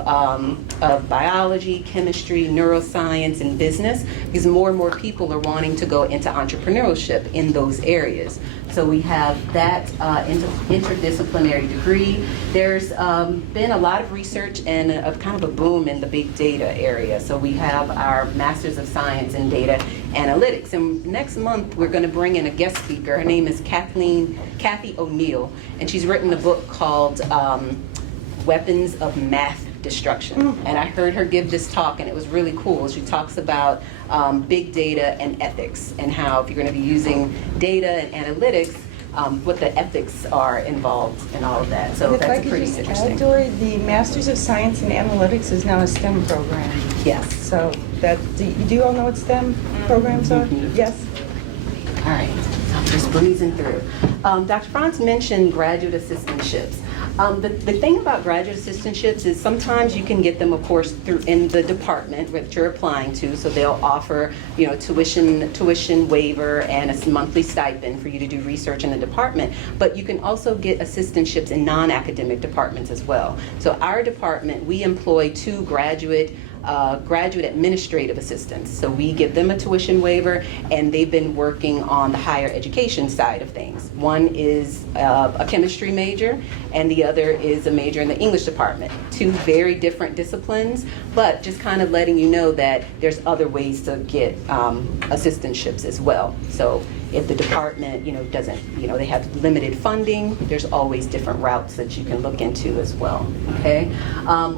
biology, chemistry, neuroscience, and business, because more and more people are wanting to go into entrepreneurship in those areas. So we have that interdisciplinary degree. There's been a lot of research and a kind of a boom in the big data area. So we have our Masters of Science in Data Analytics. And next month, we're going to bring in a guest speaker. Her name is Kathy O'Neill, and she's written a book called Weapons of Math Destruction. And I heard her give this talk, and it was really cool. She talks about big data and ethics, and how if you're going to be using data and analytics, what the ethics are involved in all of that. So that's pretty interesting. Dory, the Masters of Science and Analytics is now a STEM program. Yes. So do you all know what STEM programs are? Yes. All right, I'm just breezing through. Dr. Franz mentioned graduate assistantships. The thing about graduate assistantships is sometimes you can get them, of course, through in the department that you're applying to. So they'll offer, tuition waiver and a monthly stipend for you to do research in the department. But you can also get assistantships in non-academic departments as well. So our department, we employ 2 graduate administrative assistants. So we give them a tuition waiver, and they've been working on the higher education side of things. One is a chemistry major, and the other is a major in the English department. 2 very different disciplines, but just kind of letting you know that there's other ways to get assistantships as well. So if the department, doesn't, they have limited funding, there's always different routes that you can look into as well, okay?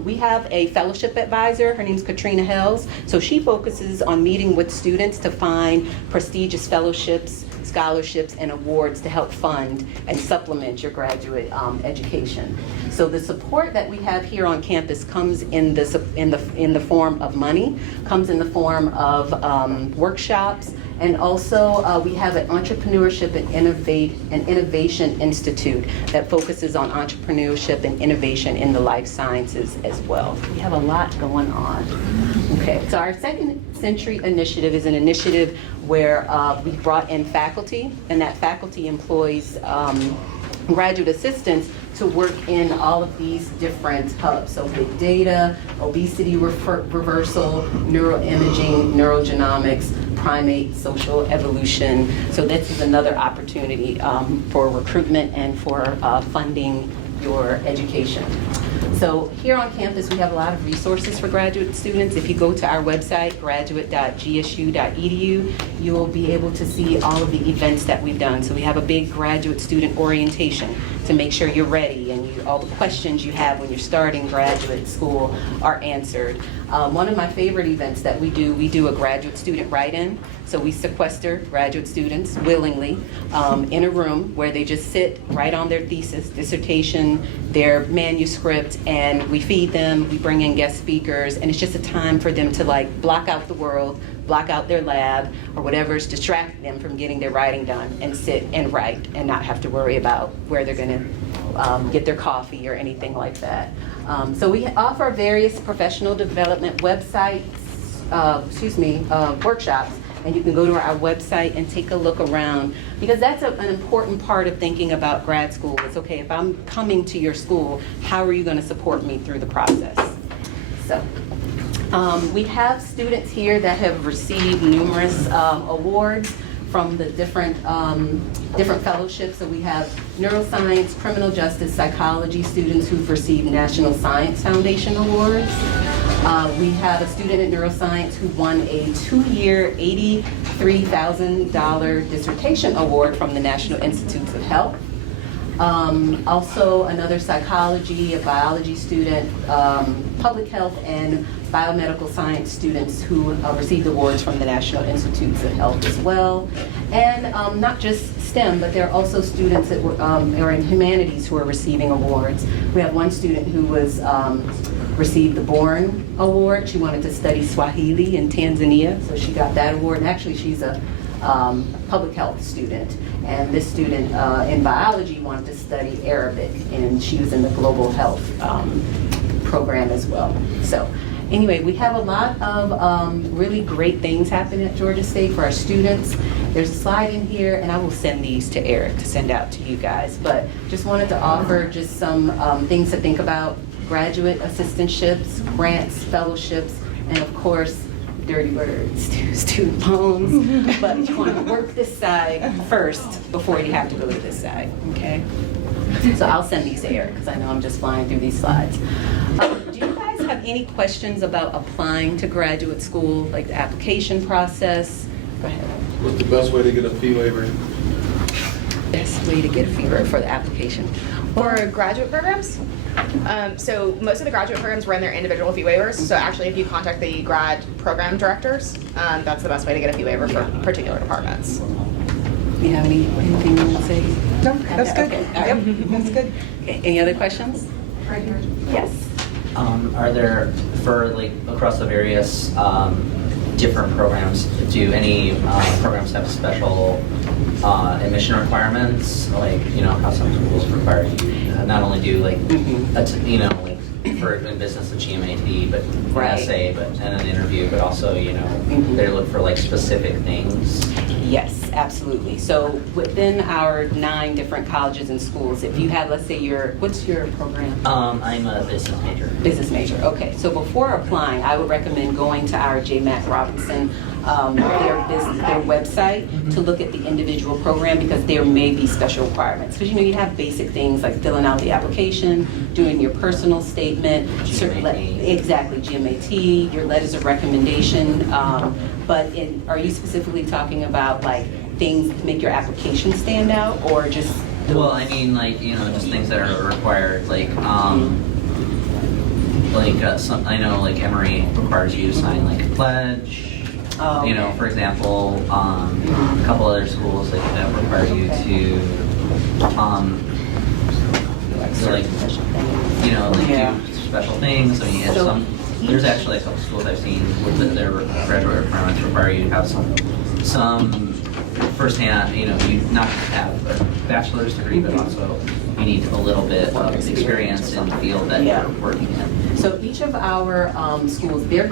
We have a fellowship advisor, her name's Katrina Hells, so she focuses on meeting with students to find prestigious fellowships, scholarships, and awards to help fund and supplement your graduate education. So the support that we have here on campus comes in the form of money, comes in the form of workshops, and also we have an Entrepreneurship and Innovation Institute that focuses on entrepreneurship and innovation in the life sciences as well. We have a lot going on. Okay, so our Second Century Initiative is an initiative where we brought in faculty, and that faculty employs graduate assistants to work in all of these different hubs. So big data, obesity reversal, neuroimaging, neurogenomics, primate social evolution. So this is another opportunity for recruitment and for funding your education. So here on campus, we have a lot of resources for graduate students. If you go to our website, graduate.gsu.edu, you will be able to see all of the events that we've done. So we have a big graduate student orientation to make sure you're ready and all the questions you have when you're starting graduate school are answered. One of my favorite events that we do a graduate student write-in. So we sequester graduate students willingly in a room where they just sit, write on their thesis, dissertation, their manuscript, and we feed them, we bring in guest speakers, and it's just a time for them to block out the world, block out their lab, or whatever's distracting them from getting their writing done, and sit and write and not have to worry about where they're gonna get their coffee or anything like that. So we offer various professional development workshops, and you can go to our website and take a look around, because that's an important part of thinking about grad school. It's okay, if I'm coming to your school, how are you going to support me through the process? So we have students here that have received numerous awards from the different fellowships. So we have neuroscience, criminal justice, psychology students who've received National Science Foundation awards. We have a student in neuroscience who won a 2-year, $83,000 dissertation award from the National Institutes of Health. Also another psychology, a biology student, public health, and biomedical science students who received awards from the National Institutes of Health as well. And not just STEM, but there are also students that are in humanities who are receiving awards. We have one student who was received the Bourne Award. She wanted to study Swahili in Tanzania, so she got that award. And actually, she's a public health student. And this student in biology wanted to study Arabic, and she was in the global health program as well. So anyway, we have a lot of really great things happening at Georgia State for our students. There's a slide in here, and I will send these to Eric to send out to you guys. But just wanted to offer just some things to think about: graduate assistantships, grants, fellowships, and of course, dirty words, student loans. But you want to work this side first before you have to go to this side, okay? So I'll send these to Eric, because I know I'm just flying through these slides. Do you guys have any questions about applying to graduate school, like the application process? Go ahead. What's the best way to get a fee waiver? Best way to get a fee waiver for the application? For graduate programs? So most of the graduate programs run their individual fee waivers. So actually, if you contact the grad program directors, that's the best way to get a fee waiver for particular departments. Do you have anything you want to say? No, that's good. Okay. All right. Yep, that's good. Okay. Any other questions? Right here. Yes. Are there, for across the various different programs, do any programs have special admission requirements? How some schools require you not only do for in business a GMAT, but Right. essay, and an interview, but also they look for specific things. Yes, absolutely. So within our 9 different colleges and schools, if you have, let's say what's your program? I'm a business major. Business major, okay. So before applying, I would recommend going to our J. Matt Robinson, their website to look at the individual program, because there may be special requirements. Because you have basic things like filling out the application, doing your personal statement, exactly, GMAT, your letters of recommendation. But are you specifically talking about things to make your application stand out, or just? Well, I mean, like, you know, just things that are required, like some, I know like Emory requires you to sign like a pledge. Oh, you know, okay. for example, a couple other schools like that require you to, like, you know, like do special things. I mean, there's actually a couple schools I've seen with their graduate requirements require you to have some firsthand, you know, you not just have a bachelor's degree, but also you need a little bit of experience in the field that you're working in. So each of our schools, they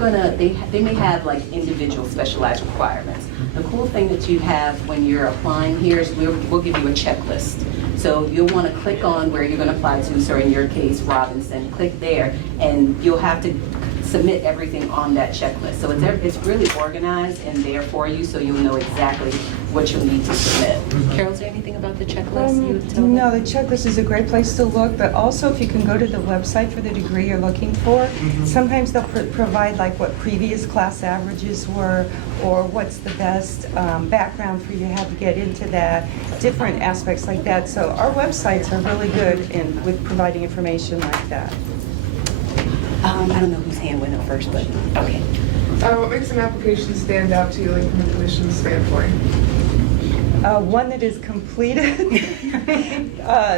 may have like individual specialized requirements. The cool thing that you have when you're applying here is we'll give you a checklist. So you'll want to click on where you're going to apply to. So in your case, Robinson, click there, and you'll have to submit everything on that checklist. So it's really organized and there for you, so you'll know exactly what you'll need to submit. Carol, is there anything about the checklist you would tell them? No, the checklist is a great place to look, but also if you can go to the website for the degree you're looking for, sometimes they'll provide like what previous class averages were, or what's the best background for you to have to get into that, different aspects like that. So our websites are really good with providing information like that. I don't know whose hand went up first, but okay. What makes an application stand out to you, like from a commission standpoint? One that is completed,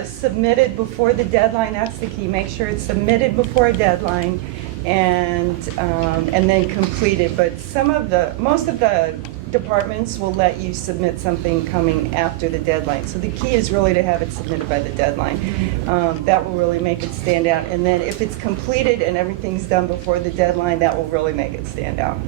submitted before the deadline. That's the key. Make sure it's submitted before a deadline, and then completed. But most of the departments will let you submit something coming after the deadline. So the key is really to have it submitted by the deadline. That will really make it stand out. And then if it's completed and everything's done before the deadline, that will really make it stand out.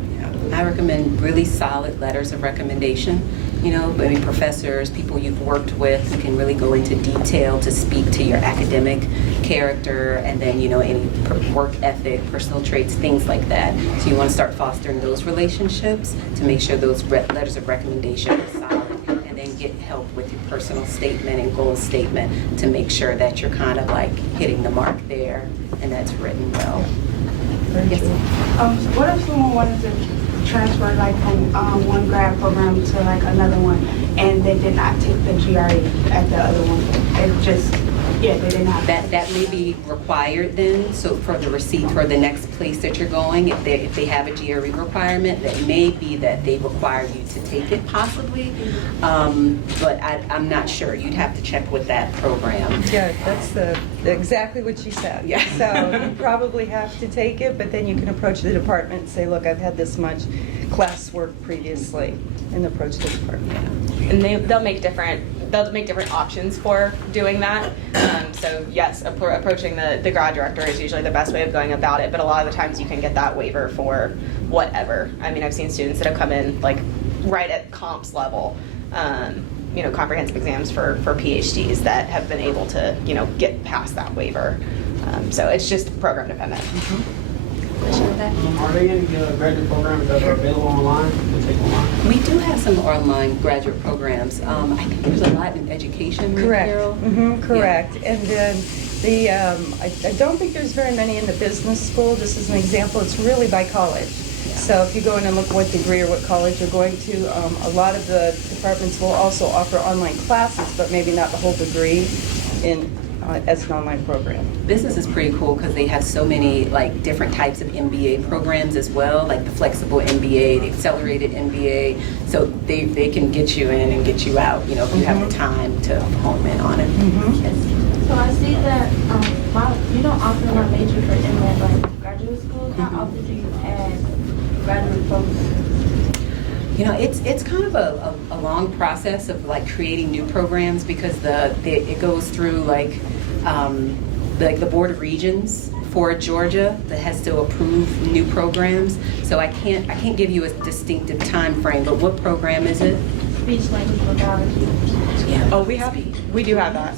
I recommend really solid letters of recommendation. You know, maybe professors, people you've worked with, who can really go into detail to speak to your academic character, and then, you know, any work ethic, personal traits, things like that. So you want to start fostering those relationships to make sure those letters of recommendation are solid, and then get help with your personal statement and goal statement to make sure that you're kind of like hitting the mark there and that's written well. Yes. What if someone wanted to transfer like from one grad program to like another one, and they did not take the GRE at the other one? They just, they didn't have that may be required then. So for the receipt for the next place that you're going, if they have a GRE requirement, that may be that they require you to take it possibly. But I'm not sure. You'd have to check with that program. Yeah, that's exactly what she said. Yeah. So you probably have to take it, but then you can approach the department and say, look, I've had this much classwork previously, and approach the department. And they'll make different options for doing that. So yes, approaching the grad director is usually the best way of going about it, but a lot of the times you can get that waiver for whatever. I mean, I've seen students that have come in like right at comps level, you know, comprehensive exams for PhDs that have been able to, you know, get past that waiver. So it's just program dependent. Are there any graduate programs that are available online to take online? We do have some online graduate programs. I think there's a lot in education, right, Correct. Carol? Correct. Yeah. And then I don't think there's very many in the business school. This is an example. It's really by college. So if you go in and look what degree or what college you're going to, a lot of the departments will also offer online classes, but maybe not the whole degree as an online program. Business is pretty cool because they have so many like different types of MBA programs as well, like the flexible MBA, the accelerated MBA. So they can get you in and get you out, you know, if you have the time to home in on it. Yes. So I see that you don't offer my major for MBA like graduate school. How often do you add graduate programs? You know, it's kind of a long process of like creating new programs because it goes through like the Board of Regents for Georgia that has to approve new programs. So I can't give you a distinctive time frame. But what program is it? Speech language modality. Yeah. Oh, we do have that.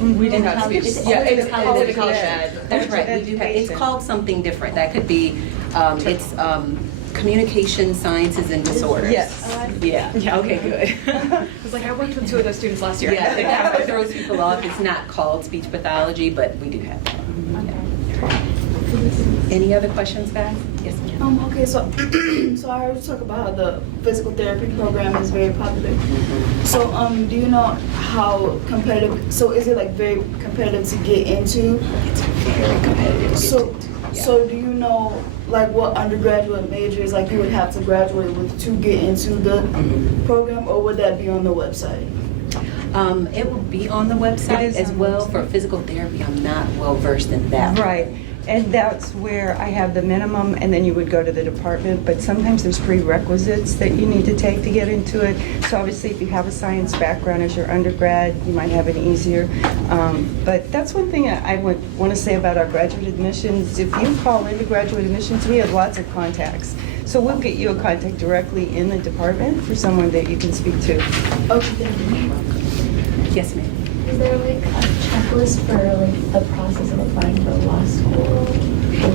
We do have speech. Yeah, it's college ed. That's right. We do have. It's called something different. That could be. It's communication sciences and disorders. Yes. Yeah. Okay. Good. I was like, I worked with 2 of those students last year. Yeah. It kind of throws people off. It's not called speech pathology, but we do have that. Any other questions, guys? Yes, ma'am. Okay, so so I heard you talk about how the physical therapy program is very popular. So do you know how competitive? So is it like very competitive to get into? It's very competitive. So do you know like what undergraduate majors like you would have to graduate with to get into the program, or would that be on the website? It will be on the website as well. For physical therapy, I'm not well versed in that. Right, and that's where I have the minimum, and then you would go to the department, but sometimes there's prerequisites that you need to take to get into it. So obviously, if you have a science background as your undergrad, you might have it easier. But that's one thing I would want to say about our graduate admissions. If you call into graduate admissions, we have lots of contacts. So we'll get you a contact directly in the department for someone that you can speak to. Okay, thank you. Yes, ma'am. Is there like a checklist for like the process of applying for law school?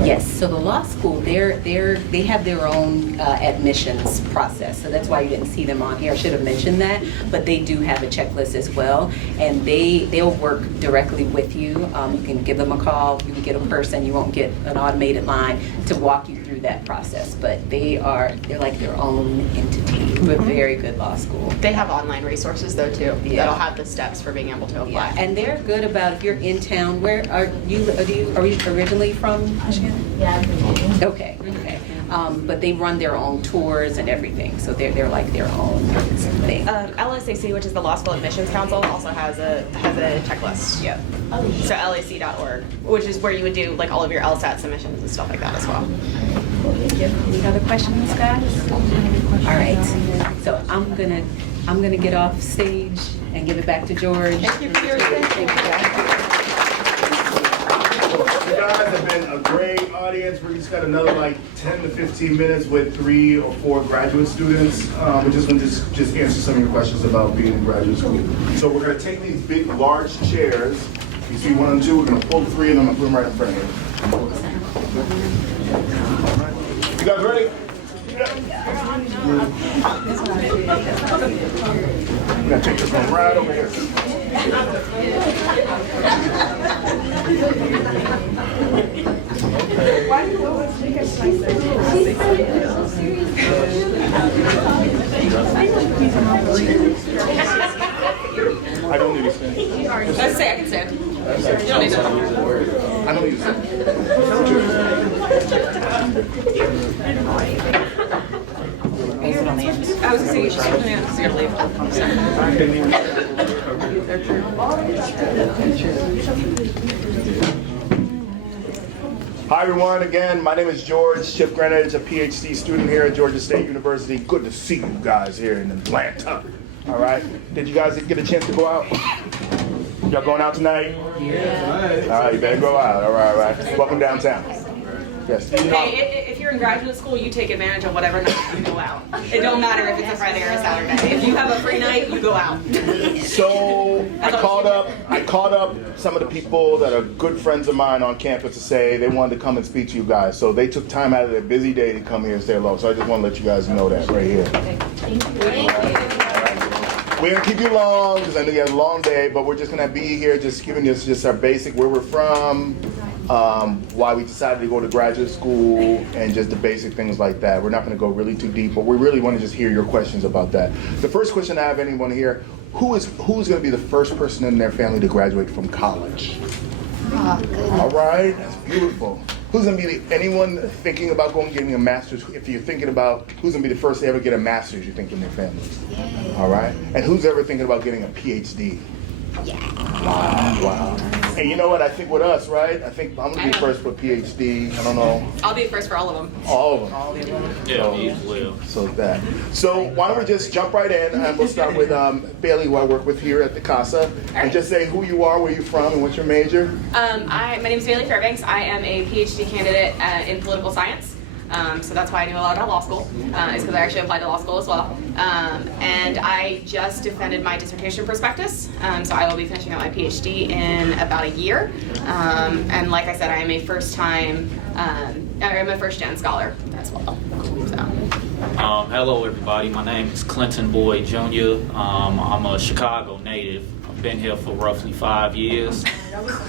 Yes, so the law school, they have their own admissions process, so that's why you didn't see them on here. I should have mentioned that, but they do have a checklist as well, and they'll work directly with you. You can give them a call, you can get a person, you won't get an automated line to walk you through that process, but they're like their own entity. We're a very good law school. They have online resources though too. Yeah. That'll have the steps for being able to apply. Yeah, and they're good about if you're in town. Where are you originally from? Yeah. Okay. But they run their own tours and everything, so they're like their own thing. LSAC, which is the Law School Admissions Council, also has a checklist. Yeah. So LAC.org, which is where you would do like all of your LSAT submissions and stuff like that as well. Any other questions, guys? All right. So I'm gonna get off stage and give it back to George. Thank you for your attention. You guys have been a great audience. We just got another like 10 to 15 minutes with 3 or 4 graduate students. We just want to just answer some of your questions about being in graduate school. So we're going to take these big, large chairs. You see 1 and 2. We're going to pull 3 of them and put them right in front of you. You guys ready? I'm going to take this one right over here. Why do you always make us like this? I don't need to stand. Let's say I can stand. You don't need to. I don't need to stand. I was gonna say you should leave. Hi everyone, again, my name is George Chip Greenidge, a PhD student here at Georgia State University. Good to see you guys here in Atlanta. All right, did you guys get a chance to go out? Y'all going out tonight? Yeah. All right, you better go out. All right, all right. Welcome downtown. Yes. Hey, if you're in graduate school, you take advantage of whatever night you go out. It don't matter if it's a Friday or a Saturday. If you have a free night, you go out. So I called up some of the people that are good friends of mine on campus to say they wanted to come and speak to you guys. So they took time out of their busy day to come here and say hello. So I just want to let you guys know that right here. Thank you. We're gonna keep you long because I know you have a long day, but we're just gonna be here just giving you just our basic where we're from, why we decided to go to graduate school, and just the basic things like that. We're not gonna go really too deep, but we really want to just hear your questions about that. The first question I have anyone here, who's gonna be the first person in their family to graduate from college? All right, that's beautiful. Who's gonna be anyone thinking about going and getting a master's? If you're thinking about who's gonna be the first to ever get a master's, you think in their family. All right, and who's ever thinking about getting a PhD? Wow. And you know what? I think with us, right? I think I'm gonna be first for PhD. I don't know. I'll be first for all of them. All of them. Yeah, me as well. So why don't we just jump right in, and we'll start with Bailey, who I work with here at the CASA, and just say who you are, where you're from, and what's your major. My name is Bailey Fairbanks. I am a PhD candidate in political science. So that's why I knew a lot about law school, is because I actually applied to law school as well. And I just defended my dissertation prospectus, so I will be finishing out my PhD in about a year. And like I said, I am a first-gen scholar as well. So. Hello everybody, my name is Clinton Boyd Jr. I'm a Chicago native. I've been here for roughly 5 years.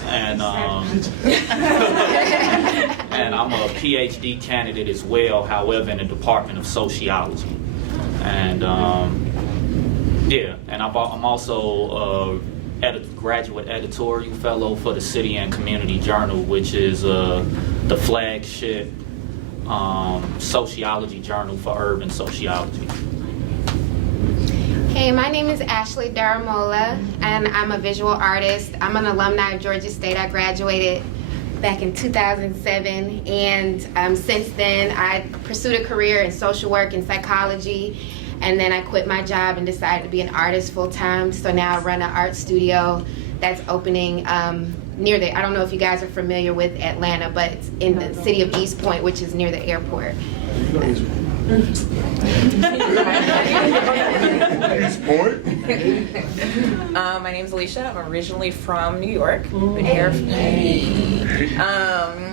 And and I'm a PhD candidate as well, however, in the Department of Sociology. And yeah, and I'm also a graduate editorial fellow for the City and Community Journal, which is the flagship sociology journal for urban sociology. Hey, my name is Ashley Daramola, and I'm a visual artist. I'm an alumni of Georgia State. I graduated back in 2007, and since then I pursued a career in social work and psychology, and then I quit my job and decided to be an artist full-time. So now I run an art studio that's opening near the, I don't know if you guys are familiar with Atlanta, but it's in the city of East Point, which is near the airport. My name's Alicia. I'm originally from New York. Been here.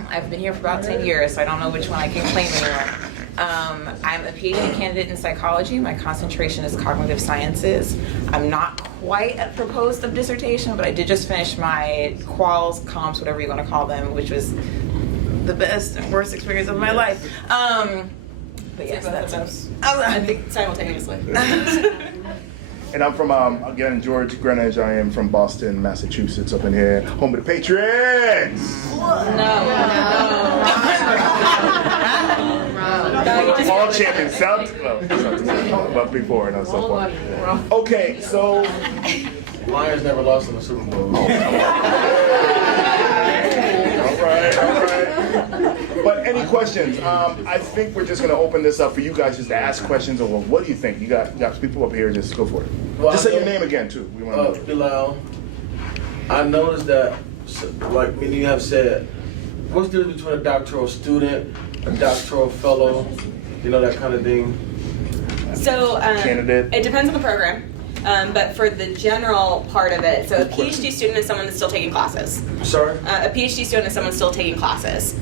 I've been here for about 10 years, so I don't know which one I can claim anymore. I'm a PhD candidate in psychology. My concentration is cognitive sciences. I'm not quite at proposed of dissertation, but I did just finish my quals, comps, whatever you want to call them, which was the best and worst experience of my life. But yes, that's I think simultaneously. And I'm from, again, George Greenidge. I am from Boston, Massachusetts, up in here, home of the Patriots. All champions, South, but before, and so forth. Okay, so Lions never lost in the Super Bowl. All right. But any questions? I think we're just going to open this up for you guys just to ask questions. Or what do you think? You got people up here. Just go for it. Well, just say your name again too. We want to know. Bilal. I noticed that, like many have said, what's the difference between a doctoral student, a doctoral fellow, you know, that kind of thing? So Candidate. It depends on the program. But for the general part of it, so a PhD student is someone that's still taking classes. Sorry? A PhD student is someone still taking classes.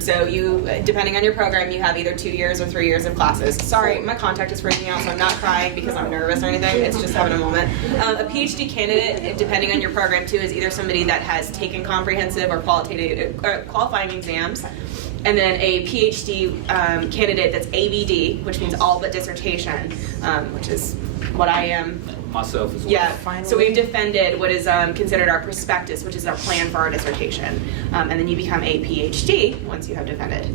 So you, depending on your program, you have either 2 years or 3 years of classes. Sorry, my contact is freaking out, so I'm not crying because I'm nervous or anything. It's just having a moment. A PhD candidate, depending on your program too, is either somebody that has taken comprehensive or qualifying exams. And then a PhD candidate that's ABD, which means all but dissertation, which is what I am. Myself as well. Yeah, so we've defended what is considered our prospectus, which is our plan for our dissertation. And then you become a PhD once you have defended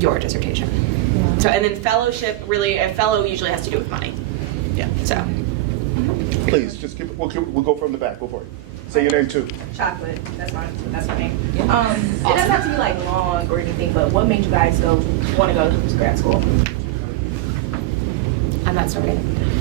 your dissertation. So, and then fellowship, really, a fellow usually has to do with money. Yeah, so. Please, just we'll go from the back. Go for it. Say your name too. Chocolate. That's my name. It doesn't have to be like long or anything, but what made you guys want to go to grad school? I'm not starting.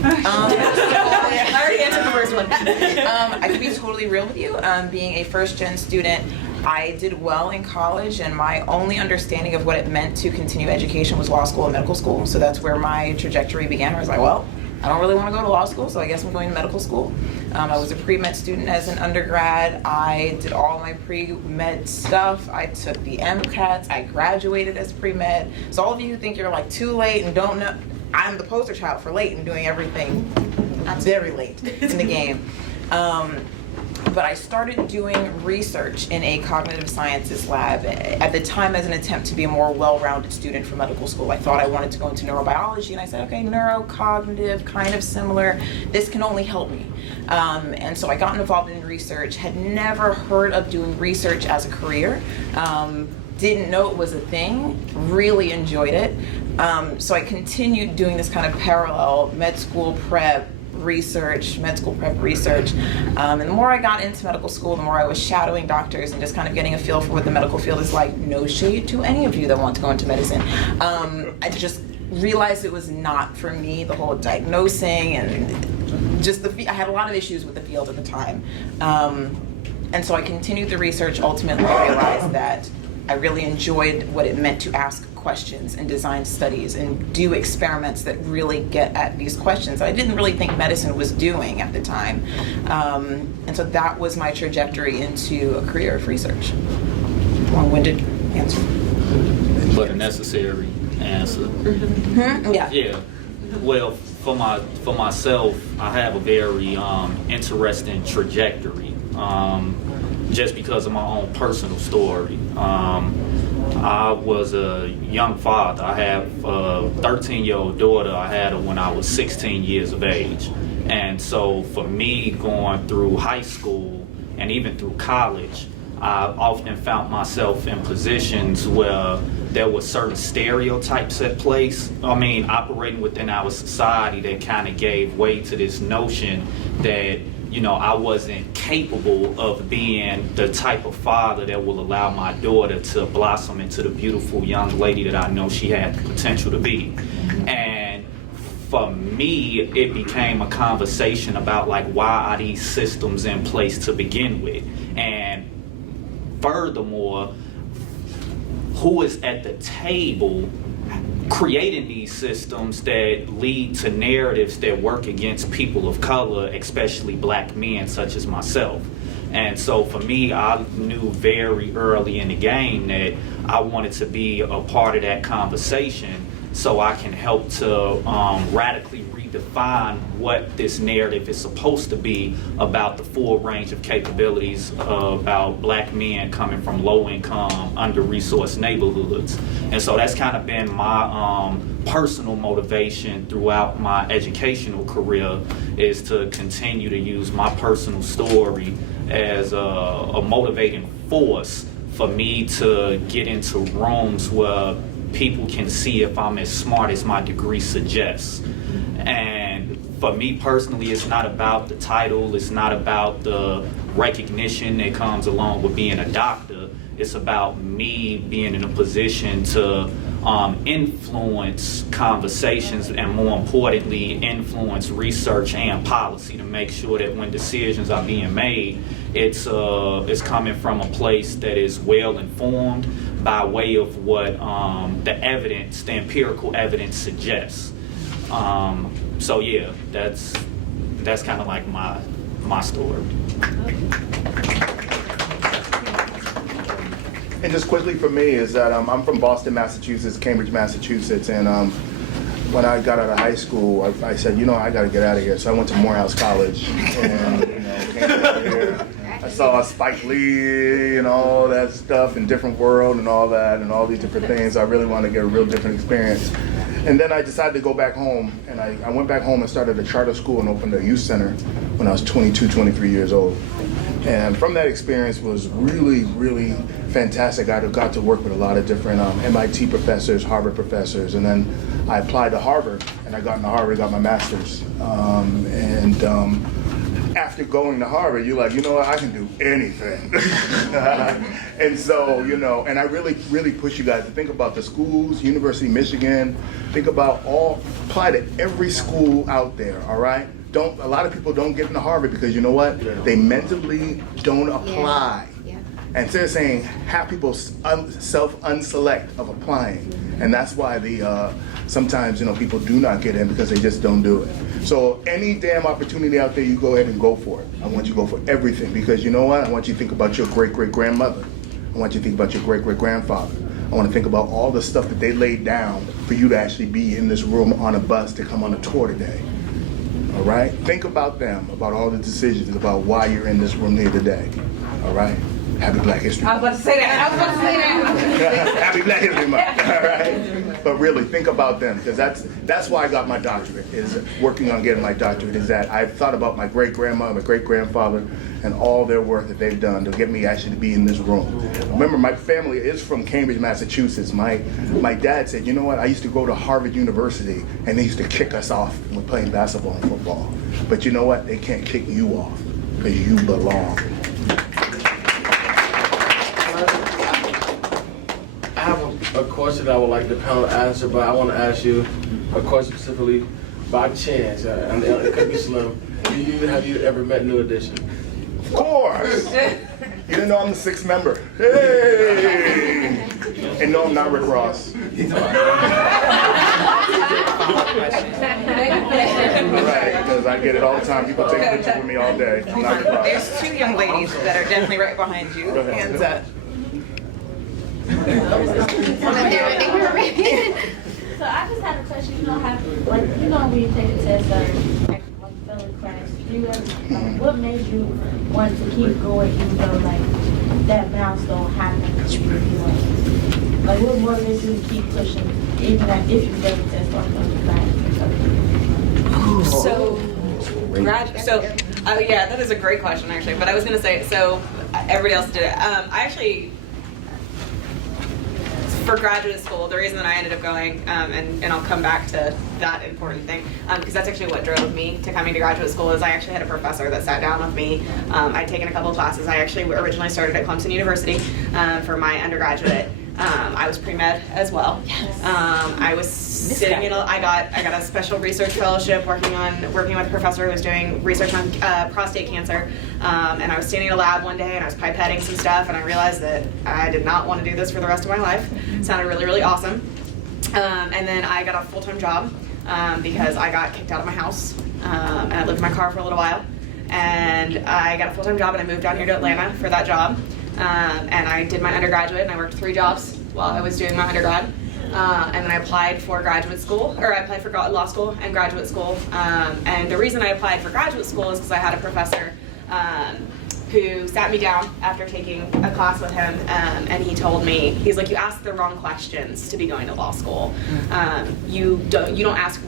I already answered the first one. I can be totally real with you. Being a first-gen student, I did well in college, and my only understanding of what it meant to continue education was law school and medical school. So that's where my trajectory began. I was like, well, I don't really want to go to law school, so I guess I'm going to medical school. I was a pre-med student as an undergrad. I did all my pre-med stuff. I took the MCATs. I graduated as pre-med. So all of you who think you're like too late and don't know, I'm the poster child for late and doing everything very late in the game. But I started doing research in a cognitive sciences lab at the time as an attempt to be a more well-rounded student for medical school. I thought I wanted to go into neurobiology, and I said, okay, neurocognitive, kind of similar. This can only help me. And so I got involved in research, had never heard of doing research as a career. Didn't know it was a thing, really enjoyed it. So I continued doing this kind of parallel med school prep research. And the more I got into medical school, the more I was shadowing doctors and just kind of getting a feel for what the medical field is like. No shade to any of you that want to go into medicine. I just realized it was not for me, the whole diagnosing and just I had a lot of issues with the field at the time. And so I continued the research, ultimately realized that I really enjoyed what it meant to ask questions and design studies and do experiments that really get at these questions that I didn't really think medicine was doing at the time. And so that was my trajectory into a career of research. Long-winded answer. But a necessary answer. Yeah. Yeah. Well, for myself, I have a very interesting trajectory. Just because of my own personal story. I was a young father. I have a 13-year-old daughter. I had her when I was 16 years of age. And so for me, going through high school and even through college, I often found myself in positions where there were certain stereotypes at place. I mean, operating within our society that kind of gave way to this notion that, you know, I wasn't capable of being the type of father that will allow my daughter to blossom into the beautiful young lady that I know she had the potential to be. And for me, it became a conversation about like, why are these systems in place to begin with? And furthermore, who is at the table creating these systems that lead to narratives that work against people of color, especially black men such as myself. And so for me, I knew very early in the game that I wanted to be a part of that conversation so I can help to radically redefine what this narrative is supposed to be about the full range of capabilities about black men coming from low-income, under-resourced neighborhoods. And so that's kind of been my personal motivation throughout my educational career, is to continue to use my personal story as a motivating force for me to get into rooms where people can see if I'm as smart as my degree suggests. And for me personally, it's not about the title, it's not about the recognition that comes along with being a doctor. It's about me being in a position to influence conversations and, more importantly, influence research and policy to make sure that when decisions are being made, it's coming from a place that is well informed by way of what the evidence, the empirical evidence suggests. So yeah, that's kind of like my story. And just quickly for me is that I'm from Boston, Massachusetts, Cambridge, Massachusetts, and when I got out of high school, I said, you know, I got to get out of here. So I went to Morehouse College, and came out here. I saw Spike Lee and all that stuff, and Different World and all that, and all these different things. I really wanted to get a real different experience. And then I decided to go back home, and I went back home and started a charter school and opened a youth center when I was 22, 23 years old. And from that experience was really, really fantastic. I got to work with a lot of different MIT professors, Harvard professors, and then I applied to Harvard, and I got into Harvard, got my master's. After going to Harvard, you're like, you know what, I can do anything. And so, you know, and I really, really push you guys to think about the schools, University of Michigan, think about apply to every school out there, all right? A lot of people don't get into Harvard because you know what? They mentally don't apply. Yeah. And so they're saying half people self-unselect of applying. And that's why sometimes, you know, people do not get in because they just don't do it. So any damn opportunity out there, you go ahead and go for it. I want you to go for everything because you know what? I want you to think about your great-great-grandmother. I want you to think about your great-great-grandfather. I want to think about all the stuff that they laid down for you to actually be in this room on a bus to come on a tour today. All right? Think about them, about all the decisions, about why you're in this room here today. All right? Happy Black History Month. I was about to say that. Happy Black History Month. All right? But really, think about them, because that's why I got my doctorate, is working on getting my doctorate, is that I've thought about my great-grandmother, my great-grandfather, and all their work that they've done to get me actually to be in this room. Remember, my family is from Cambridge, Massachusetts. My dad said, you know what, I used to go to Harvard University, and they used to kick us off when we're playing basketball and football. But you know what, they can't kick you off, because you belong. I have a question I would like the panel to answer, but I want to ask you a question specifically by chance, and it could be slim. Have you ever met New Edition? Of course! You didn't know I'm the sixth member. Hey! And no, I'm not Rick Ross. Right, because I get it all the time. People take pictures with me all day. I'm not Rick Ross. There's two young ladies that are definitely right behind you. Hands up. So I just had a question. You know, when you take a test or like fail in class, what made you want to keep going even though like that milestone happened? Like, what motivates you to keep pushing, even if you fail the test or yeah, that is a great question actually. But I was gonna say, so everybody else did it. I actually, for graduate school, the reason that I ended up going, and I'll come back to that important thing, because that's actually what drove me to coming to graduate school, is I actually had a professor that sat down with me. I'd taken a couple of classes. I actually originally started at Clemson University for my undergraduate. I was pre-med as well. I was sitting in I got a special research fellowship working with a professor who was doing research on prostate cancer. And I was standing in a lab one day and I was pipetting some stuff, and I realized that I did not want to do this for the rest of my life. It sounded really, really awesome. And then I got a full-time job because I got kicked out of my house, and I lived in my car for a little while. And I got a full-time job and I moved down here to Atlanta for that job. And I did my undergraduate and I worked 3 jobs while I was doing my undergrad. And then I applied for graduate school, or I applied for law school and graduate school. And the reason I applied for graduate school is because I had a professor who sat me down after taking a class with him, and he told me, he's like, you ask the wrong questions to be going to law school. You don't ask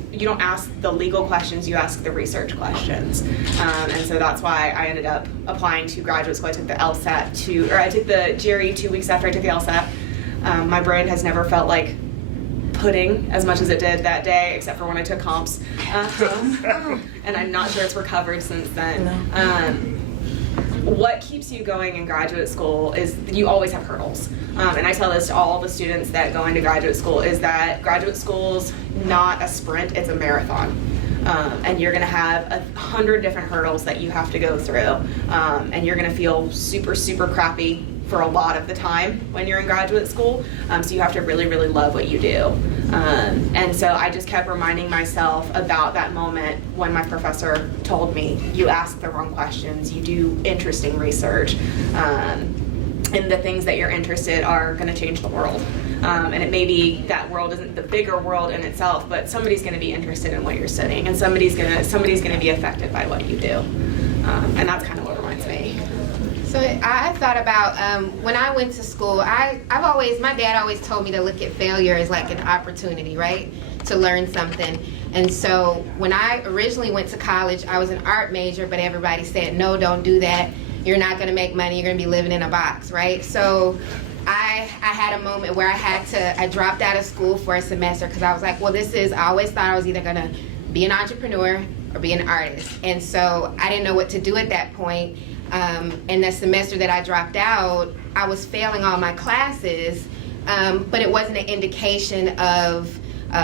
the legal questions, you ask the research questions. And so that's why I ended up applying to graduate school. I took the LSAT I took the GRE 2 weeks after I took the LSAT. My brain has never felt like pudding as much as it did that day, except for when I took comps. And I'm not sure it's recovered since then. What keeps you going in graduate school is you always have hurdles. And I tell this to all the students that go into graduate school, is that graduate school's not a sprint, it's a marathon. And you're gonna have 100 different hurdles that you have to go through. And you're gonna feel super, super crappy for a lot of the time when you're in graduate school. So you have to really, really love what you do. And so I just kept reminding myself about that moment when my professor told me, you ask the wrong questions, you do interesting research, and the things that you're interested are gonna change the world. And it may be that world isn't the bigger world in itself, but somebody's gonna be interested in what you're studying, and somebody's gonna be affected by what you do. And that's kind of what reminds me. So I thought about when I went to school, my dad always told me to look at failure as like an opportunity, right? To learn something. And so when I originally went to college, I was an art major, but everybody said, no, don't do that. You're not gonna make money, you're gonna be living in a box, right? So I had a moment where I dropped out of school for a semester because I was like, well, I always thought I was either gonna be an entrepreneur or be an artist. And so I didn't know what to do at that point. And the semester that I dropped out, I was failing all my classes, but it wasn't an indication of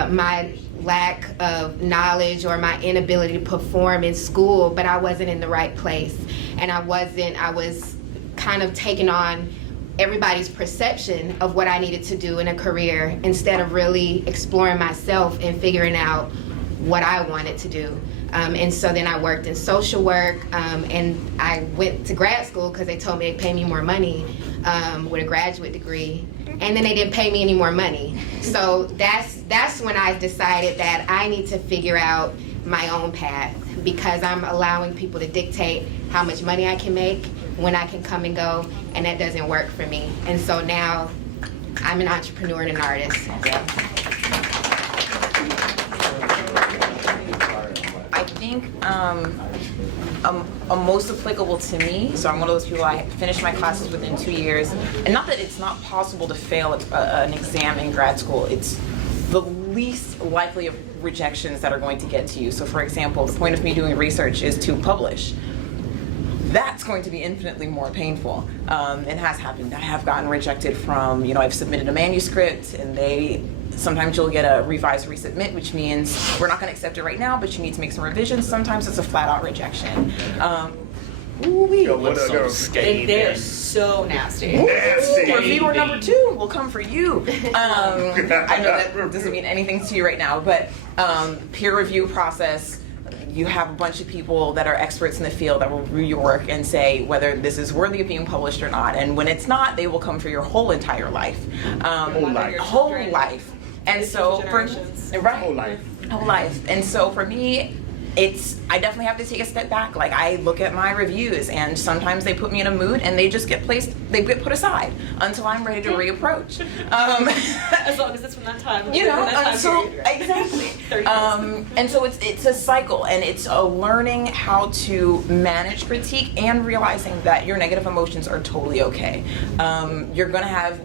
my lack of knowledge or my inability to perform in school, but I wasn't in the right place. And I was kind of taking on everybody's perception of what I needed to do in a career instead of really exploring myself and figuring out what I wanted to do. And so then I worked in social work, and I went to grad school because they told me they'd pay me more money with a graduate degree, and then they didn't pay me any more money. So that's when I decided that I need to figure out my own path, because I'm allowing people to dictate how much money I can make, when I can come and go, and that doesn't work for me. And so now I'm an entrepreneur and an artist. I think most applicable to me, so I'm one of those people, I finished my classes within 2 years, and not that it's not possible to fail an exam in grad school, it's the least likely of rejections that are going to get to you. So for example, the point of me doing research is to publish. That's going to be infinitely more painful. It has happened. I have gotten rejected from, I've submitted a manuscript, and sometimes you'll get a revise resubmit, which means we're not going to accept it right now, but you need to make some revisions. Sometimes it's a flat out rejection. They're so nasty. Reviewer number 2 will come for you. I know that doesn't mean anything to you right now, but peer review process, you have a bunch of people that are experts in the field that will review your work and say whether this is worthy of being published or not. And when it's not, they will come for your whole entire life. Whole life. And so whole life. And so for me, I definitely have to take a step back. Like, I look at my reviews, and sometimes they put me in a mood and they just get placed they get put aside until I'm ready to reapproach. As long as it's from that time. You know, From that time so period, right? exactly. 30 days. And so it's a cycle, and it's a learning how to manage critique and realizing that your negative emotions are totally okay. You're gonna have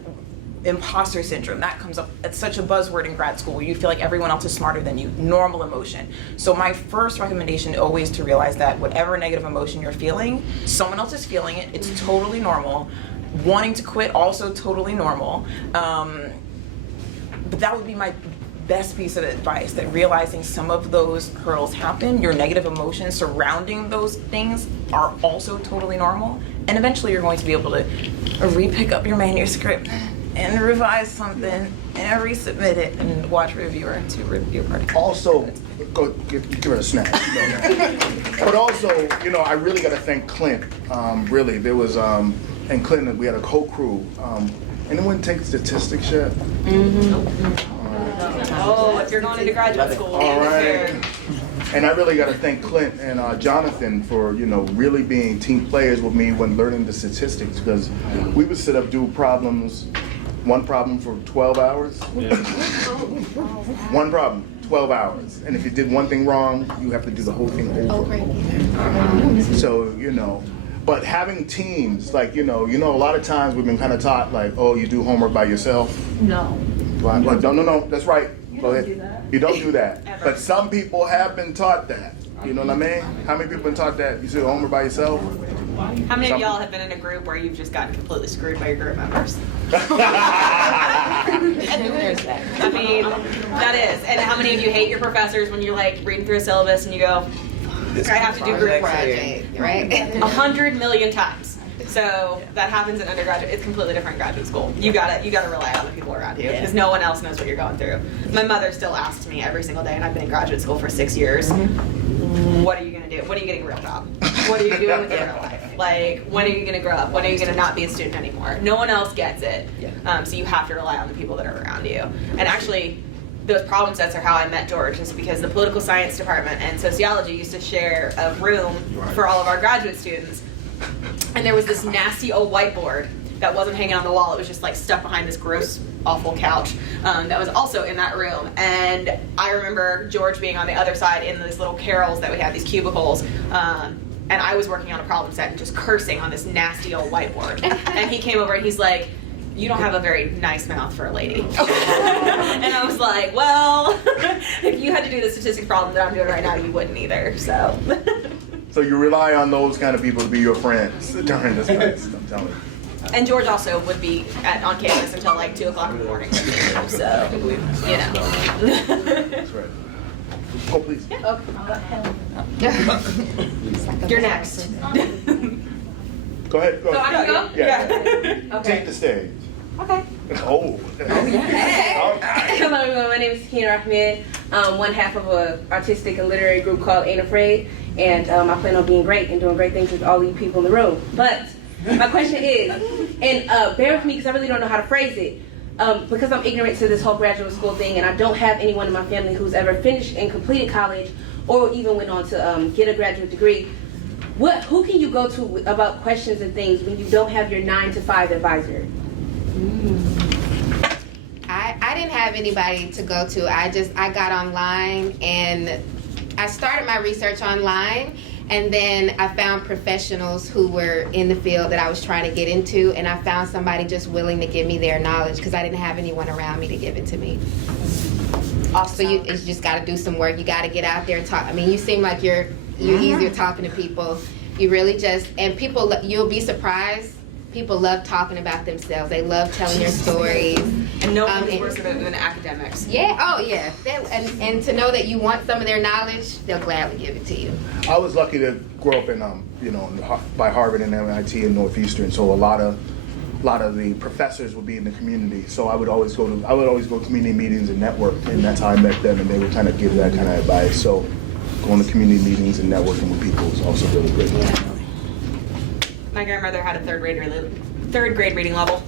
imposter syndrome. That comes up, it's such a buzzword in grad school where you feel like everyone else is smarter than you. Normal emotion. So my first recommendation always to realize that whatever negative emotion you're feeling, someone else is feeling it. It's totally normal. Wanting to quit, also totally normal. But that would be my best piece of advice, that realizing some of those hurdles happen, your negative emotions surrounding those things are also totally normal, and eventually you're going to be able to re-pick up your manuscript and revise something and resubmit it and watch a reviewer to review part. Also, go give her a snack. But also, you know, I really got to thank Clint. Really, there was in Clinton we had a whole crew. Anyone take statistics yet? Oh, if you're going into graduate school. All right. And I really got to thank Clint and Jonathan for, you know, really being team players with me when learning the statistics, because we would sit up, do one problem for 12 hours. One problem, 12 hours. And if you did one thing wrong, you have to do the whole thing over. So, you know, but having teams, like, you know, a lot of times we've been kind of taught, like, oh, you do homework by yourself. No. Like, no, that's right. Go ahead. Do that. You don't do that. But some people have been taught that. You know what I mean? How many people have been taught that? You do homework by yourself? How many of y'all have been in a group where you've just gotten completely screwed by your group members? There's that. I mean, that is. And how many of you hate your professors when you're like reading through a syllabus and you go, I have to do group project, right? 100 million times. So that happens in undergraduate. It's completely different in graduate school. You gotta rely on the people around you because no one else knows what you're going through. My mother still asks me every single day, and I've been in graduate school for 6 years. What are you gonna do? When are you getting a real job? What are you doing with your real life? Like, when are you gonna grow up? When are you gonna not be a student anymore? No one else gets it. So you have to rely on the people that are around you. And actually, those problem sets are how I met George, is because the political science department and sociology used to share a room for all of our graduate students. And there was this nasty old whiteboard that wasn't hanging on the wall. It was just like stuck behind this gross, awful couch that was also in that room. And I remember George being on the other side in these little carrels that we had, these cubicles. And I was working on a problem set and just cursing on this nasty old whiteboard. And he came over and he's like, you don't have a very nice mouth for a lady. And I was like, well, if you had to do the statistics problem that I'm doing right now, you wouldn't either, so. So you rely on those kind of people to be your friends during this class, I'm telling you. And George also would be on campus until like 2 o'clock in the morning, so, you know. That's right. Oh, please. You're next. Go ahead. So I can go? Yeah. Okay. Take the stage. Okay. Oh. Hello everyone, my name is Kina Ahmed. One half of an artistic and literary group called Ain't Afraid, and I plan on being great and doing great things with all you people in the room. But my question is, and bear with me because I really don't know how to phrase it, because I'm ignorant to this whole graduate school thing, and I don't have anyone in my family who's ever finished and completed college or even went on to get a graduate degree. Who can you go to about questions and things when you don't have your 9-to-5 advisor? I didn't have anybody to go to. I got online and I started my research online, and then I found professionals who were in the field that I was trying to get into, and I found somebody just willing to give me their knowledge because I didn't have anyone around me to give it to me. Also, you just got to do some work. You got to get out there and talk. I mean, you seem like you're easier talking to people. You really just, and people, you'll be surprised. People love talking about themselves. They love telling their stories. And no one is worse than academics. Yeah, oh yeah. And to know that you want some of their knowledge, they'll gladly give it to you. I was lucky to grow up in, by Harvard and MIT and Northeastern, so a lot of the professors would be in the community. So I would always go to community meetings and network, and that's how I met them, and they would kind of give that kind of advice. So going to community meetings and networking with people is also really great. Yeah. My grandmother had a third grade reading level,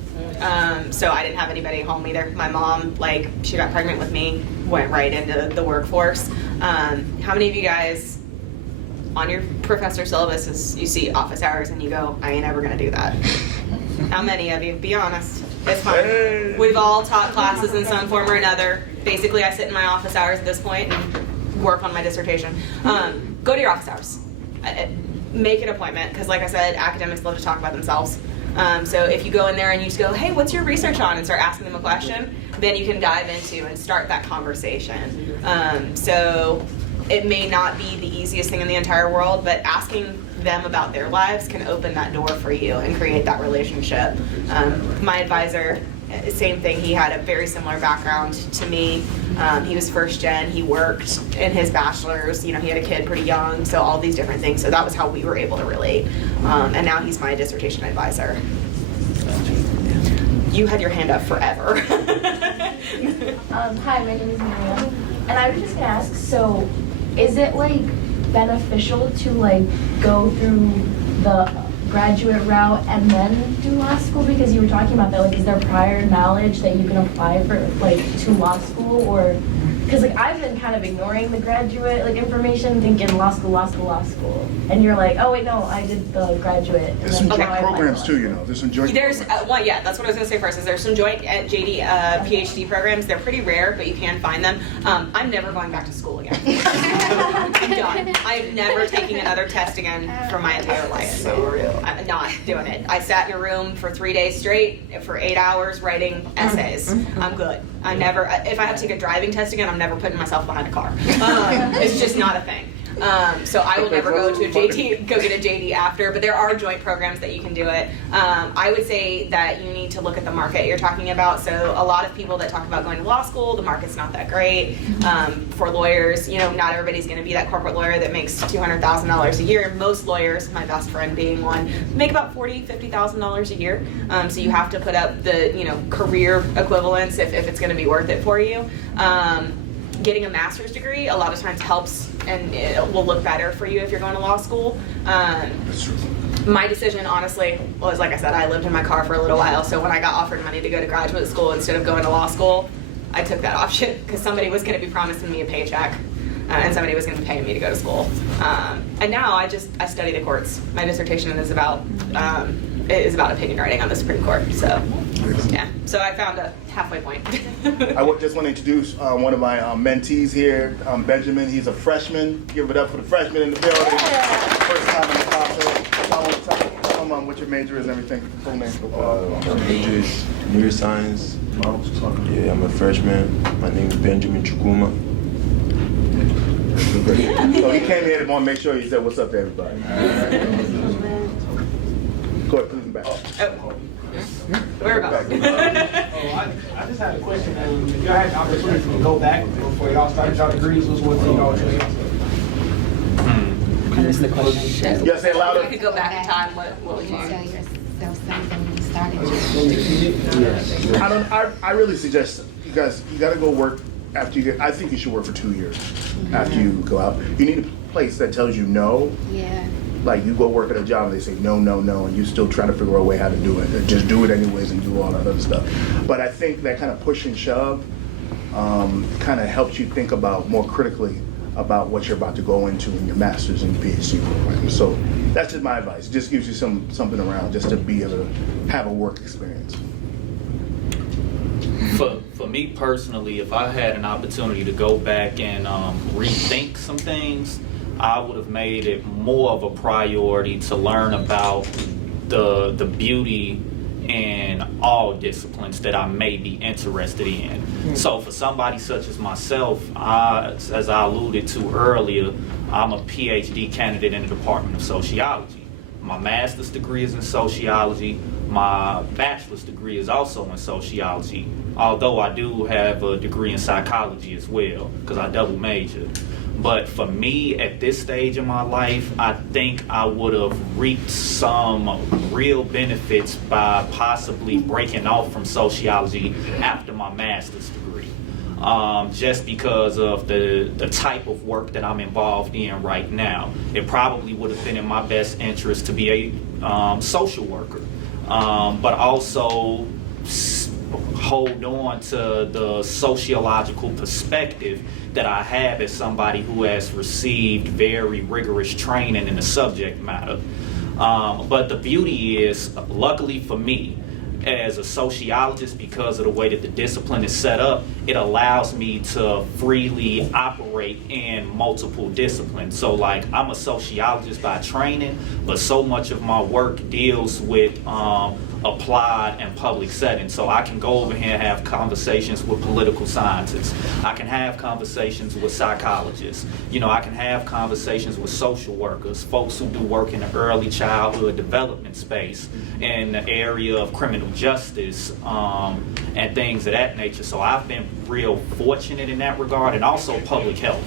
so I didn't have anybody at home either. My mom, she got pregnant with me, went right into the workforce. How many of you guys on your professor syllabus you see office hours and you go, I ain't ever gonna do that? How many of you? Be honest. It's fine. We've all taught classes in some form or another. Basically, I sit in my office hours at this point and work on my dissertation. Go to your office hours. Make an appointment, because like I said, academics love to talk about themselves. So if you go in there and you just go, hey, what's your research on, and start asking them a question, then you can dive into and start that conversation. So it may not be the easiest thing in the entire world, but asking them about their lives can open that door for you and create that relationship. My advisor, same thing, he had a very similar background to me. He was first gen, he worked in his bachelor's, he had a kid pretty young, so all these different things. So that was how we were able to relate. And now he's my dissertation advisor. You had your hand up forever. Hi, my name is Miriam, and I was just gonna ask, so is it like beneficial to like go through the graduate route and then do law school? Because you were talking about that, like, is there prior knowledge that you can apply for like to law school? Or because like I've been kind of ignoring the graduate like information, thinking law school, and you're like, oh wait, no, I did the graduate. There's some joint programs too, There's some joint There's one, yeah, that's what I was gonna say first, is there's some joint JD PhD programs. They're pretty rare, but you can find them. I'm never going back to school again. I'm done. I'm never taking another test again for my entire life. I'm not doing it. I sat in a room for 3 days straight for 8 hours writing essays. I'm good. I never, if I have to take a driving test again, I'm never putting myself behind a car. It's just not a thing. So I will never go to a JD, go get a JD after, but there are joint programs that you can do it. I would say that you need to look at the market you're talking about. So a lot of people that talk about going to law school, the market's not that great. For lawyers, not everybody's going to be that corporate lawyer that makes $200,000 a year. Most lawyers, my best friend being one, make about $40,000, $50,000 a year. So you have to put up the career equivalents if it's going to be worth it for you. Getting a master's degree a lot of times helps, and it will look better for you if you're going to law school. That's true. My decision, honestly, was, like I said, I lived in my car for a little while, so when I got offered money to go to graduate school instead of going to law school, I took that option because somebody was going to be promising me a paycheck and somebody was going to be paying me to go to school. And now I study the courts. My dissertation is about opinion writing on the Supreme Court, so yeah. So I found a halfway point. I just want to introduce one of my mentees here, Benjamin. He's a freshman. Give it up for the freshman in the building. First time in the CASA. Tell them what your major is and everything. Full name. My major is neuroscience. Yeah, I'm a freshman. My name is Benjamin Chukuma. So he came here to want to make sure he said what's up to everybody. Go ahead, please back. We're about. I just had a question. If y'all had the opportunity to go back before y'all started y'all degrees, was one thing y'all would do? What is the question? Yeah, say it louder. If you could go back in time, what would you Tell yourself something when you started. I really suggest you guys, you got to go work after you get, I think you should work for 2 years after you go out. You need a place that tells you no. Yeah. Like you go work at a job and they say no, no, no, and you still try to figure out a way how to do it. And just do it anyways and do all that other stuff. But I think that kind of push and shove kind of helps you think about more critically about what you're about to go into in your master's and your PhD program. So that's just my advice. It just gives you something around just to be able to have a work experience. For me personally, if I had an opportunity to go back and rethink some things, I would have made it more of a priority to learn about the beauty in all disciplines that I may be interested in. So for somebody such as myself, as I alluded to earlier, I'm a PhD candidate in the Department of Sociology. My master's degree is in sociology. My bachelor's degree is also in sociology, although I do have a degree in psychology as well, because I double majored. But for me, at this stage in my life, I think I would have reaped some real benefits by possibly breaking off from sociology after my master's degree. Just because of the type of work that I'm involved in right now. It probably would have been in my best interest to be a social worker, but also hold on to the sociological perspective that I have as somebody who has received very rigorous training in the subject matter. But the beauty is, luckily for me, as a sociologist, because of the way that the discipline is set up, it allows me to freely operate in multiple disciplines. So like, I'm a sociologist by training, but so much of my work deals with applied and public settings. So I can go over here and have conversations with political scientists. I can have conversations with psychologists. You know, I can have conversations with social workers, folks who do work in the early childhood development space, in the area of criminal justice, and things of that nature. So I've been real fortunate in that regard, and also public health.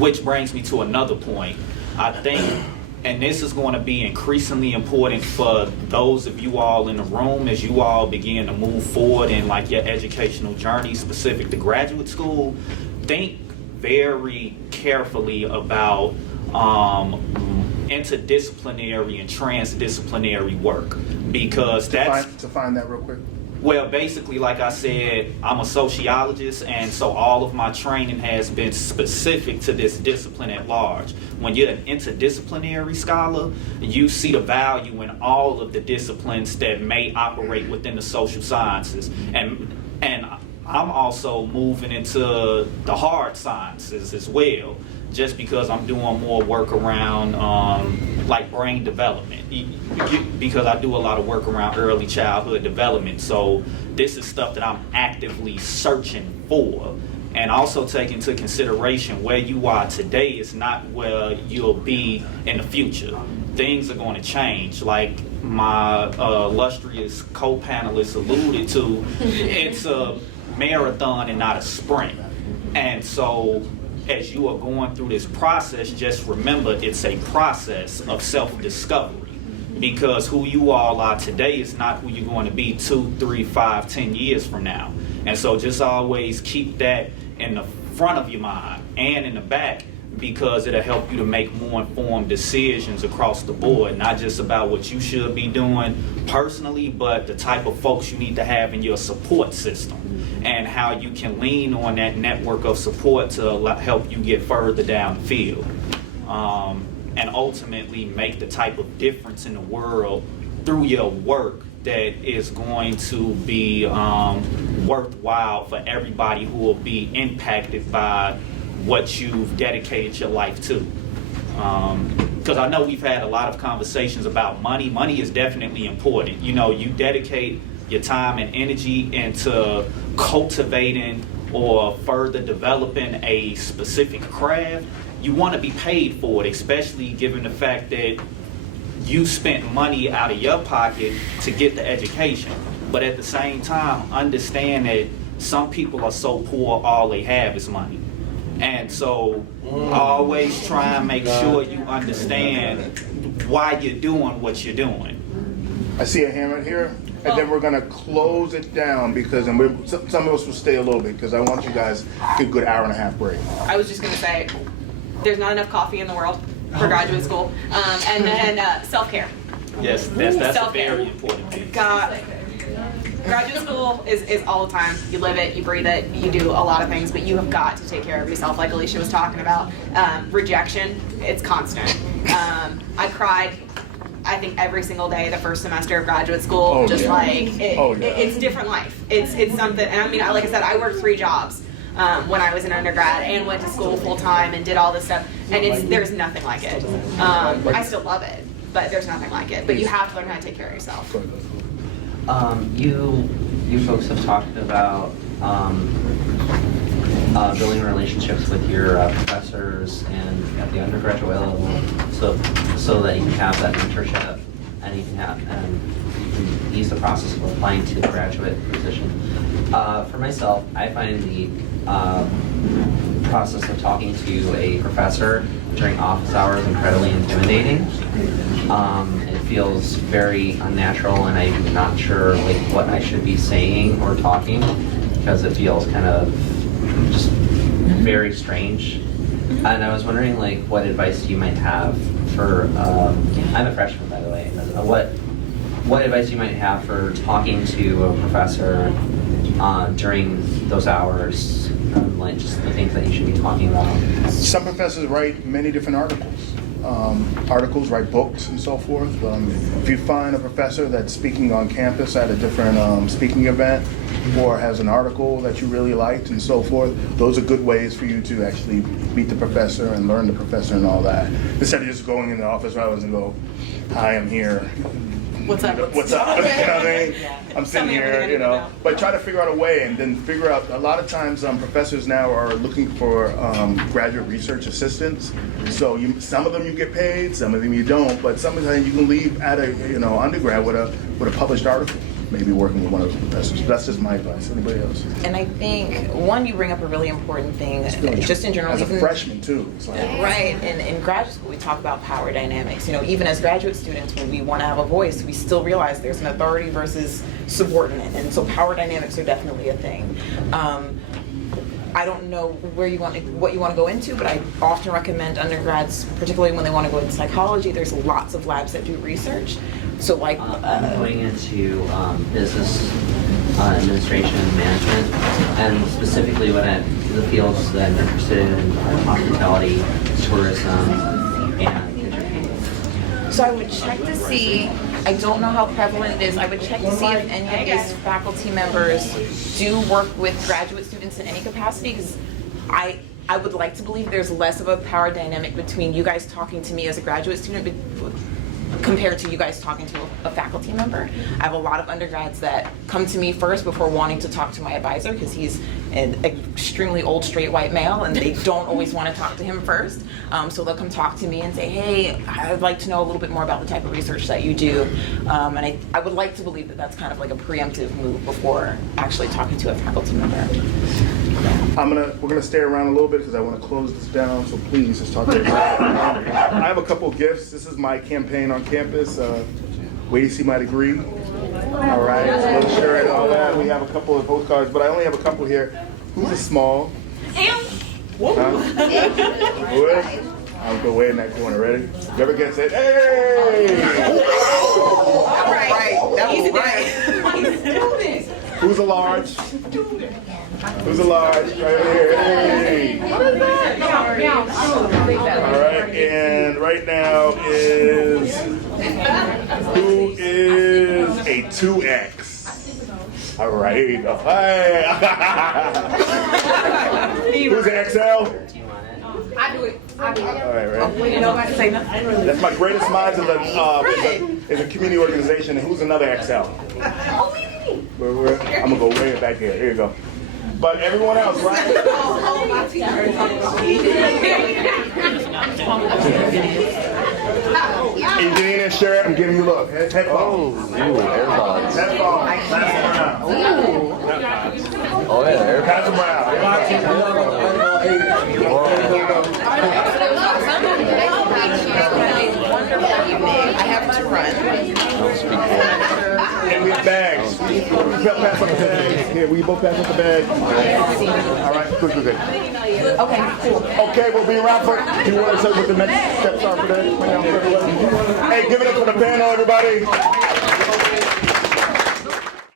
Which brings me to another point. I think, and this is going to be increasingly important for those of you all in the room as you all begin to move forward in like your educational journey specific to graduate school. Think very carefully about interdisciplinary and transdisciplinary work, because that's... Define that real quick. Well, basically, like I said, I'm a sociologist, and so all of my training has been specific to this discipline at large. When you're an interdisciplinary scholar, you see the value in all of the disciplines that may operate within the social sciences. And I'm also moving into the hard sciences as well, just because I'm doing more work around like brain development, because I do a lot of work around early childhood development. So this is stuff that I'm actively searching for, and also take into consideration where you are today is not where you'll be in the future. Things are going to change. Like my illustrious co-panelist alluded to, it's a marathon and not a sprint. And so as you are going through this process, just remember it's a process of self-discovery, because who you all are today is not who you're going to be 2, 3, 5, 10 years from now. And so just always keep that in the front of your mind and in the back, because it'll help you to make more informed decisions across the board, not just about what you should be doing personally, but the type of folks you need to have in your support system, and how you can lean on that network of support to help you get further down the field, and ultimately make the type of difference in the world through your work that is going to be worthwhile for everybody who will be impacted by what you've dedicated your life to. Because I know we've had a lot of conversations about money. Money is definitely important. You know, you dedicate your time and energy into cultivating or further developing a specific craft, you want to be paid for it, especially given the fact that you spent money out of your pocket to get the education. But at the same time, understand that some people are so poor all they have is money. And so always try and make sure you understand why you're doing what you're doing. I see a hand right here, and then we're gonna close it down, because some of us will stay a little bit, because I want you guys to get a good hour and a half break. I was just going to say, there's not enough coffee in the world for graduate school. And then self-care. Yes, that's a Self-care. very important piece. Graduate school is all the time. You live it, you breathe it, you do a lot of things, but you have got to take care of yourself, like Alicia was talking about. Rejection, it's constant. I cried, I think, every single day the first semester of graduate school. It's different life. It's something, and I mean, like I said, I worked 3 jobs when I was an undergrad and went to school full time and did all this stuff, and there's nothing like it. I still love it, but there's nothing like it. But you have to learn how to take care of yourself. You folks have talked about building relationships with your professors and at the undergraduate level, so that you can have that mentorship, and you can ease the process of applying to the graduate position. For myself, I find the process of talking to a professor during office hours incredibly intimidating. It feels very unnatural, and I'm not sure what I should be saying or talking, because it feels kind of just very strange. And I was wondering what advice you might have for, I'm a freshman, by the way, what advice you might have for talking to a professor during those hours, just the things that you should be talking about. Some professors write many different articles. articles, write books, and so forth. If you find a professor that's speaking on campus at a different speaking event, or has an article that you really liked and so forth, those are good ways for you to actually meet the professor and learn the professor and all that. Instead of just going in the office hours and go, hi, I'm here. What's up? What's up? You know what I mean? I'm sitting here, you know. But try to figure out a way, and then figure out. A lot of times, professors now are looking for graduate research assistants. So some of them you get paid, some of them you don't. But sometimes you can leave at a undergrad with a published article. Maybe working with one of those professors. That's just my advice. Anybody else? And I think, one, you bring up a really important thing, just in general. As a even, freshman too. It's like, right, in graduate school we talk about power dynamics. You know, even as graduate students, when we want to have a voice, we still realize there's an authority versus subordinate, and so power dynamics are definitely a thing. I don't know what you want to go into, but I often recommend undergrads, particularly when they want to go into psychology, there's lots of labs that do research. So like I'm going into business administration and management, and specifically the fields that I'm interested in are hospitality, tourism, and entertainment. So I would check to see, I don't know how prevalent it is, I would check to see if any of these faculty members do work with graduate students in any capacity, because I would like to believe there's less of a power dynamic between you guys talking to me as a graduate student compared to you guys talking to a faculty member. I have a lot of undergrads that come to me first before wanting to talk to my advisor, because he's an extremely old straight white male and they don't always want to talk to him first. So they'll come talk to me and say, hey, I'd like to know a little bit more about the type of research that you do. And I would like to believe that that's kind of like a preemptive move before actually talking to a faculty member. We're gonna stay around a little bit because I want to close this down. So please, just talk to me. I have a couple of gifts. This is my campaign on campus. Wait to see my degree. All right, it's a little shirt and all that. We have a couple of postcards, but I only have a couple here. Who's a small? Who is? I'll go way in that corner. Ready? Whoever gets it, hey! All right. That was right. Who's a large? Who's a large? Right here. Hey! All right, and right now is who is a 2X? All right. Hey. Who's an XL? I do it. All right, right. Wait, nobody say nothing. That's my greatest minds is a community organization. And who's another XL? I'm gonna go way back here. Here you go. But everyone else, right? Angelina, Sherry, I'm giving you a look. Headphones. Headphones. Oh yeah, pass them around. I have to run. And we have bags. Pass up the bags. Here, will you both pass up the bag? All right, good. Okay, cool. Okay, we'll be around for. Do you want to say what the next steps are for that? Hey, give it up for the panel, everybody.